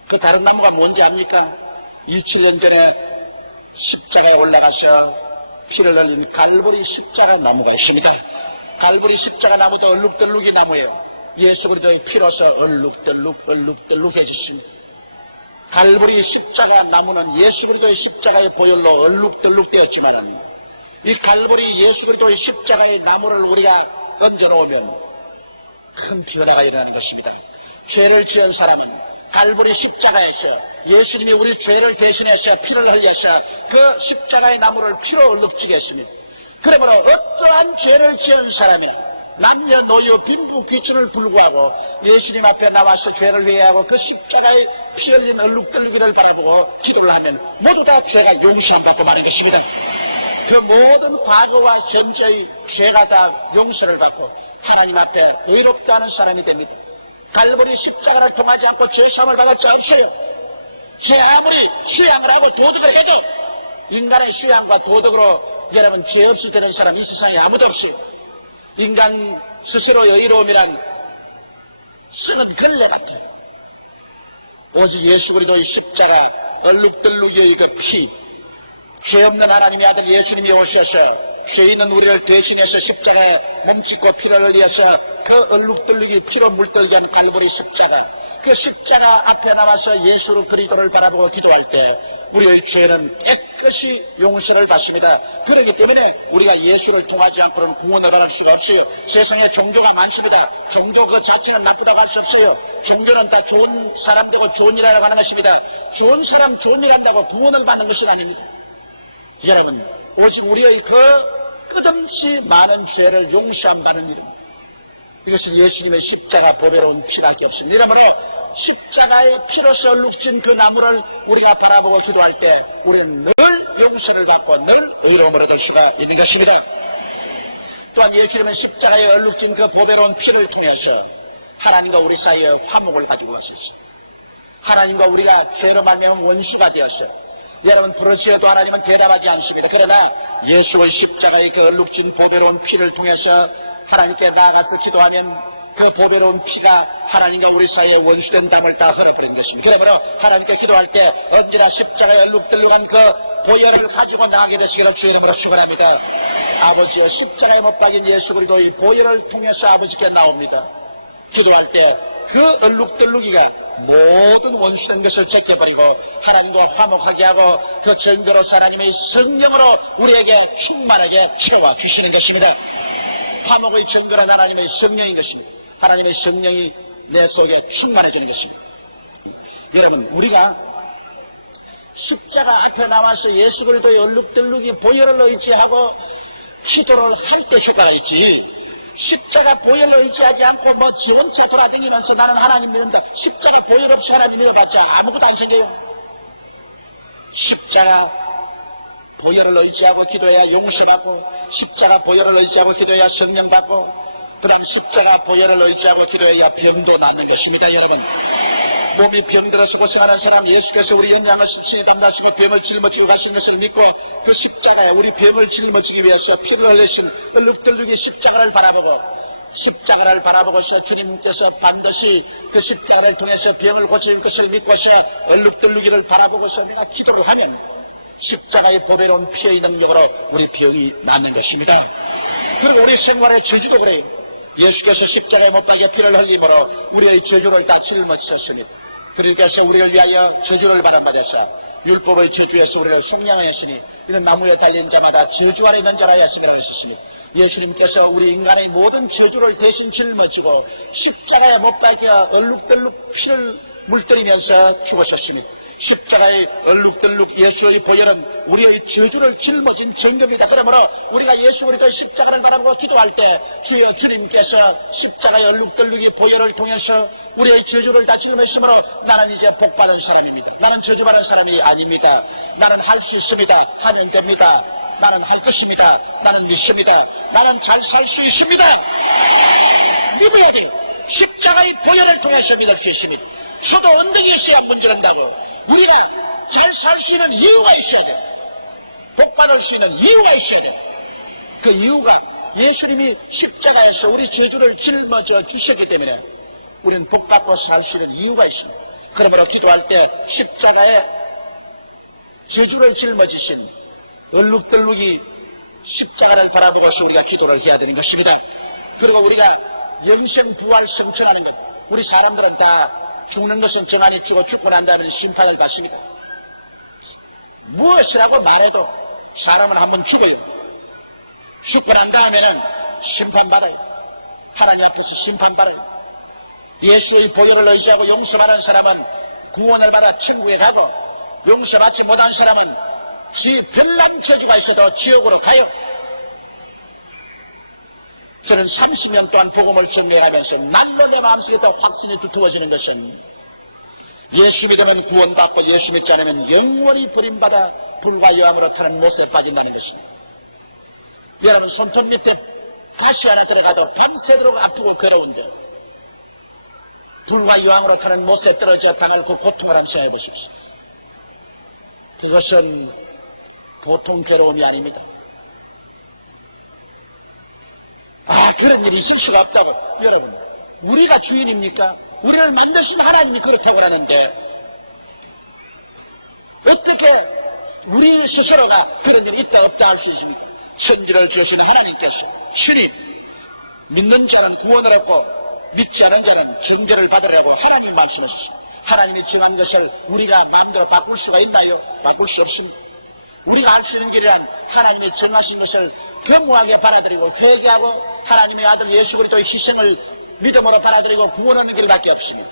그 다른 나무가 뭔지 압니까? 27년 전에 십자가에 올라가서 피를 흘린 갈보리 십자가 나무가 있습니다. 갈보리 십자가 나무도 얼룩덜룩이 나무예요. 예수 그리스도의 피로서 얼룩덜룩 해주십니다. 갈보리 십자가 나무는 예수 그리스도의 십자가의 보혈로 얼룩덜룩 되었지만 이 갈보리 예수 그리스도의 십자가의 나무를 우리가 던져놓으면 큰 변화가 일어날 것입니다. 죄를 지은 사람은 갈보리 십자가에서 예수님이 우리 죄를 대신해서 피를 흘려서 그 십자가의 나무를 피로 얼룩지게 했습니다. 그러므로 어떠한 죄를 지은 사람이 남녀노소 빈부 귀천을 불구하고 예수님 앞에 나와서 죄를 회개하고 그 십자가의 피 흘린 얼룩들기를 바라보고 기도를 하면 모두 다 죄가 용서받고 마는 것입니다. 그 모든 과거와 현재의 죄가 다 용서를 받고 하나님 앞에 의롭다 하는 사람이 됩니다. 갈보리 십자가를 통하지 않고 죄사함을 받았지 않으세요. 죄 아무리 수양을 하고 도덕을 해도 인간의 수양과 도덕으로 여러분 죄 없이 되는 사람이 이 세상에 아무도 없어요. 인간 스스로 여유로움이란 쓰는 걸레 같아요. 오직 예수 그리스도의 십자가 얼룩덜룩의 그 피, 죄 없는 하나님의 아들 예수님이 오셔서 죄 있는 우리를 대신해서 십자가에 몸짓고 피를 흘려서 그 얼룩덜룩이 피로 물들던 갈보리 십자가, 그 십자가 앞에 나와서 예수 그리스도를 바라보고 기도할 때 우리의 죄는 깨끗이 용서를 받습니다. 그렇기 때문에 우리가 예수를 통하지 않고는 구원을 받을 수가 없어요. 세상에 종교가 많습니다. 종교 그 자체는 나쁘다고 할 수 없어요. 종교는 다 좋은 사람 되고 좋은 일하러 가는 것입니다. 좋은 사람 좋은 일 한다고 구원을 받는 것이 아닙니다. 여러분, 오직 우리의 그 끝없이 많은 죄를 용서하는 일입니다. 이것은 예수님의 십자가 보배로운 피밖에 없습니다. 여러분의 십자가의 피로서 얼룩진 그 나무를 우리가 바라보고 기도할 때 우리는 늘 용서를 받고 늘 의로움을 얻을 수가 있는 것입니다. 또한 예수님의 십자가에 얼룩진 그 보배로운 피를 통해서 하나님과 우리 사이에 화목을 가지고 왔었어요. 하나님과 우리가 죄로 말미암은 원수가 되었어요. 여러분 부르시어도 하나님은 대답하지 않습니다. 그러나 예수의 십자가의 그 얼룩진 보배로운 피를 통해서 하나님께 나아가서 기도하면 그 보배로운 피가 하나님과 우리 사이에 원수된 땅을 다 헐어버리는 것입니다. 그러므로 하나님께 기도할 때 언제나 십자가에 얼룩들리는 그 보혈을 가지고 나가게 되시기를 주의 이름으로 축원합니다. 아버지의 십자가에 못 박인 예수 그리스도의 보혈을 통해서 아버지께 나옵니다. 기도할 때 그 얼룩들룩이가 모든 원수된 것을 제껴버리고 하나님과 화목하게 하고 그 절대로서 하나님의 성령으로 우리에게 충만하게 채워 주시는 것입니다. 화목의 정결한 하나님의 성령이 것입니다. 하나님의 성령이 내 속에 충만해지는 것입니다. 여러분, 우리가 십자가 앞에 나와서 예수 그리스도의 얼룩덜룩이 보혈을 의지하고 기도를 할 때 효과가 있지, 십자가 보혈을 의지하지 않고 뭐 지원차 돌아다니면서 나는 하나님 믿는다, 십자가 보혈 없이 하나님 믿어봤자 아무것도 안 생겨요. 십자가 보혈을 의지하고 기도해야 용서하고, 십자가 보혈을 의지하고 기도해야 성령 받고, 그 다음 십자가 보혈을 의지하고 기도해야 병도 낫는 것입니다. 여러분, 몸이 병들어서 고생하는 사람, 예수께서 우리 연장을 십시에 담가시고 병을 짊어지고 가신 것을 믿고 그 십자가에 우리 병을 짊어지기 위해서 피를 흘리신 얼룩덜룩이 십자가를 바라보고서 주님께서 반드시 그 십자가를 통해서 병을 고치는 것을 믿고서 얼룩덜룩이를 바라보고서 우리가 기도를 하면 십자가의 보배로운 피의 능력으로 우리 병이 낫는 것입니다. 그리고 우리 생활의 저주도 그래요. 예수께서 십자가에 못 박여 피를 흘림으로 우리의 저주를 다 짊어지셨습니다. 그러께서 우리를 위하여 저주를 받아서 율법의 저주에서 우리를 생명하였으니 이는 나무에 달린 자마다 저주 아래 있는 자라 하시기로 하셨으니 예수님께서 우리 인간의 모든 저주를 대신 짊어지고 십자가에 못 박여 얼룩덜룩 피를 물들이면서 죽으셨습니다. 십자가의 얼룩덜룩 예수의 보혈은 우리의 저주를 짊어진 정금이다. 그러므로 우리가 예수 그리스도의 십자가를 바라보고 기도할 때 주여 주님께서 십자가의 얼룩덜룩이 보혈을 통해서 우리의 저주를 다 짊었으므로 나는 이제 복받은 사람입니다. 나는 저주받은 사람이 아닙니다. 나는 할 수 있습니다. 하면 됩니다. 나는 할 것입니다. 나는 믿습니다. 나는 잘 살 수 있습니다. 믿어야 돼요. 십자가의 보혈을 통해서 믿을 수 있습니다. 저도 언덕이 있어야 문제된다고. 우리가 잘 살 수 있는 이유가 있어야 돼요. 복받을 수 있는 이유가 있어야 돼요. 그 이유가 예수님이 십자가에서 우리 저주를 짊어져 주셨기 때문에 우리는 복받고 살 수 있는 이유가 있습니다. 그러므로 기도할 때 십자가에 저주를 짊어지신 얼룩덜룩이 십자가를 바라보고서 우리가 기도를 해야 되는 것입니다. 그리고 우리가 영생 부활 성천하는 것, 우리 사람들은 다 죽는 것은 정한이 죽어 죽고 난다는 심판을 받습니다. 무엇이라고 말해도 사람은 한번 죽어요. 죽고 난 다음에는 심판받아요. 하나님 앞에서 심판받아요. 예수의 보혈을 의지하고 용서하는 사람은 구원을 받아 천국에 가고 용서받지 못한 사람은 별난 처지가 있어도 지옥으로 가요. 저는 30년 동안 복음을 전개하면서 날로 내 마음속에 더 확신이 두터워지는 것은 예수 믿으면 구원받고 예수 믿지 않으면 영원히 버림받아 불과 여왕으로 타는 못에 빠진다는 것입니다. 여러분 손톱 밑에 가시 하나 들어가도 밤새도록 아프고 괴로운데 불과 여왕으로 타는 못에 떨어져 당할 그 고통을 한번 생각해 보십시오. 그것은 보통 괴로움이 아닙니다. 그런 일이 있을 수가 없다고. 여러분 우리가 주인입니까? 우리를 만드신 하나님이 그렇다고 하는데 어떻게 우리 스스로가 그런 일이 있다 없다 할 수 있습니까? 천지를 주신 하나님께서 신이 믿는 자는 구원을 했고 믿지 않은 자는 정죄를 받으려고 하나님 말씀하셨습니다. 하나님이 정한 것을 우리가 마음대로 바꿀 수가 있나요? 바꿀 수 없습니다. 우리가 알 수 있는 길이란 하나님이 정하신 것을 겸허하게 받아들이고 회개하고 하나님의 아들 예수 그리스도의 희생을 믿음으로 받아들이고 구원하는 길밖에 없습니다.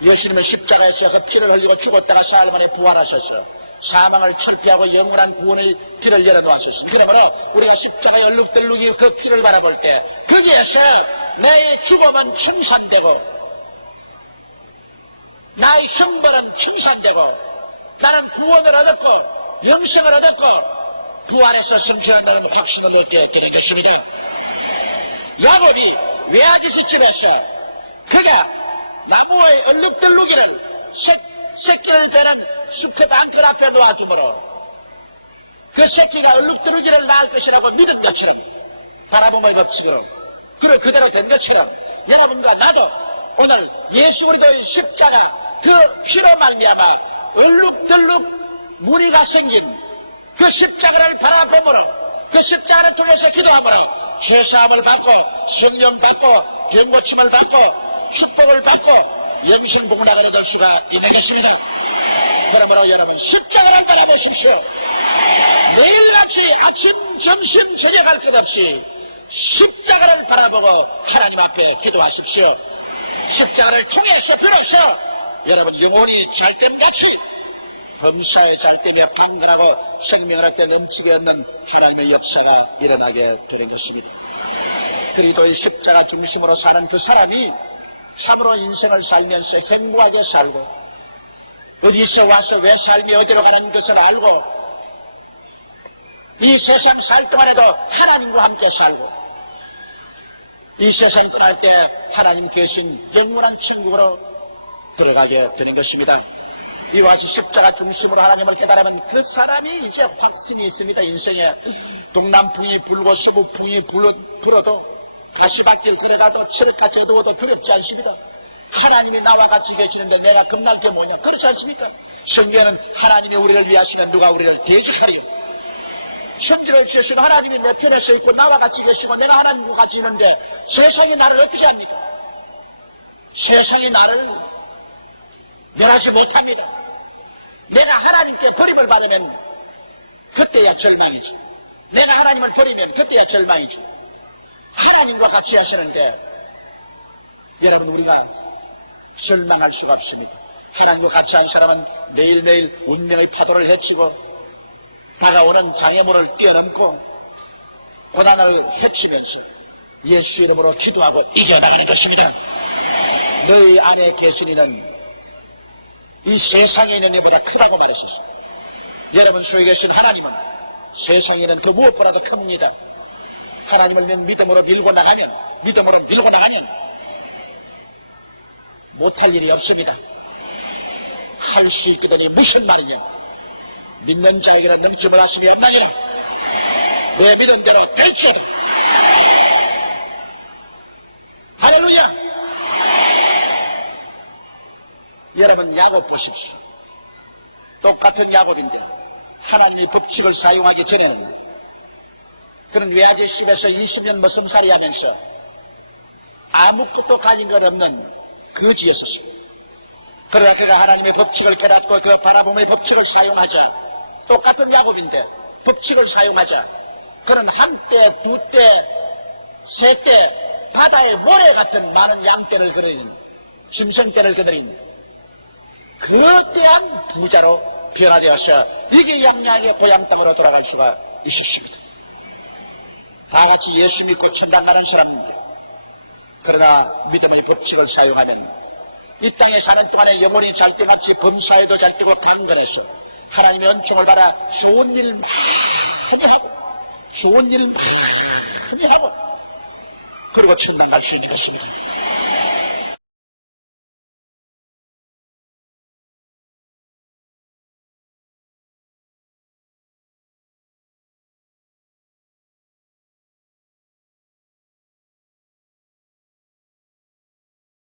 예수님은 십자가에서 햇빛을 흘리고 죽었다가 사흘 만에 부활하셔서 사망을 철폐하고 영원한 구원의 길을 열어놓으셨습니다. 그러므로 우리가 십자가에 얼룩덜룩이 그 피를 바라볼 때 거기에서 나의 죽음은 청산되고 나의 형벌은 청산되고 나는 구원을 얻었고 영생을 얻었고 부활해서 성취한다는 확신을 얻게 되는 것입니다. 야곱이 외아지 집에서 그가 나무의 얼룩덜룩이를 새끼를 베는 수컷 안글 앞에 놓아주므로 그 새끼가 얼룩덜룩이를 낳을 것이라고 믿은 것처럼 바라봄의 법칙으로 그를 그대로 된 것처럼 여러분과 나도 오늘 예수 그리스도의 십자가 그 피로 말미암아 얼룩덜룩 무늬가 생긴 그 십자가를 바라보므로 그 십자가를 통해서 기도하므로 죄사함을 받고 성령 받고 병고침을 받고 축복을 받고 영생복을 나가는 수가 있는 것입니다. 그러므로 여러분 십자가를 바라보십시오. 매일같이 아침 점심 저녁할 것 없이 십자가를 바라보고 하나님 앞에 기도하십시오. 십자가를 통해서 비로소 여러분 영혼이 잘됨같이 범사의 잘됨에 판단하고 생명을 얻게 넘치게 얻는 하나님의 역사가 일어나게 되는 것입니다. 그리스도의 십자가 중심으로 사는 그 사람이 참으로 인생을 살면서 행복하게 살고 어디서 와서 왜 삶이 어디로 가는 것을 알고 이 세상 살 동안에도 하나님과 함께 살고 이 세상에 들어갈 때 하나님 계신 영원한 천국으로 들어가게 되는 것입니다. 이와 같이 십자가 중심으로 하나님을 깨달으면 그 사람이 이제 확신이 있습니다. 인생에 동남풍이 불고 서북풍이 불어도 다시 바뀔 길에가도 철까지 누워도 두렵지 않습니다. 하나님이 나와 같이 계시는데 내가 겁날 게 뭐냐 그렇지 않습니까? 성경은 하나님이 우리를 위하시면 누가 우리를 대적하리. 천지를 주시고 하나님이 내 편에 서 있고 나와 같이 계시고 내가 하나님과 같이 있는데 세상이 나를 어떻게 합니까? 세상이 나를 면하지 못합니다. 내가 하나님께 버림을 받으면 그때야 절망이지. 내가 하나님을 버리면 그때야 절망이지. 하나님과 같이 하시는데 여러분 우리가 절망할 수가 없습니다. 하나님과 같이 한 사람은 매일매일 운명의 파도를 헤치고 다가오는 장애물을 뛰어넘고 고난을 헤치면서 예수 이름으로 기도하고 이겨나가는 것입니다. 너희 안에 계신 이는 이 세상에 있는 것보다 크다고 말했었습니다. 여러분 속에 계신 하나님은 세상에 있는 그 무엇보다도 큽니다. 하나님을 믿음으로 밀고 나가면 못할 일이 없습니다. 할 수 있게 되니 무슨 말이냐. 믿는 자에게는 능증을 하시기 없나요. 내 믿은 대로 될지어다. 할렐루야. 여러분 야곱 보십시오. 똑같은 야곱인데 하나님의 법칙을 사용하기 전에는 그는 외아지 집에서 20년 머슴살이 하면서 아무것도 가진 것 없는 거지였습니다. 그러나 그가 하나님의 법칙을 깨닫고 그 바라봄의 법칙을 사용하자. 똑같은 야곱인데 법칙을 사용하자. 그는 한때, 두때, 세때 바다의 모래 같은 많은 양떼를 그린 짐승떼를 그린 거대한 부자로 변화되어서 이게 양양의 고향 땅으로 돌아갈 수가 있었습니다. 다 같이 예수 믿고 천당 가는 사람인데, 그러나 믿음의 법칙을 사용하면 이 땅에 사는 동안에 영혼이 잘때마치 범사에도 잘되고 강건해서 하나님의 은총을 받아 좋은 일 많이 하고 그리고 천당 갈 수 있겠습니다.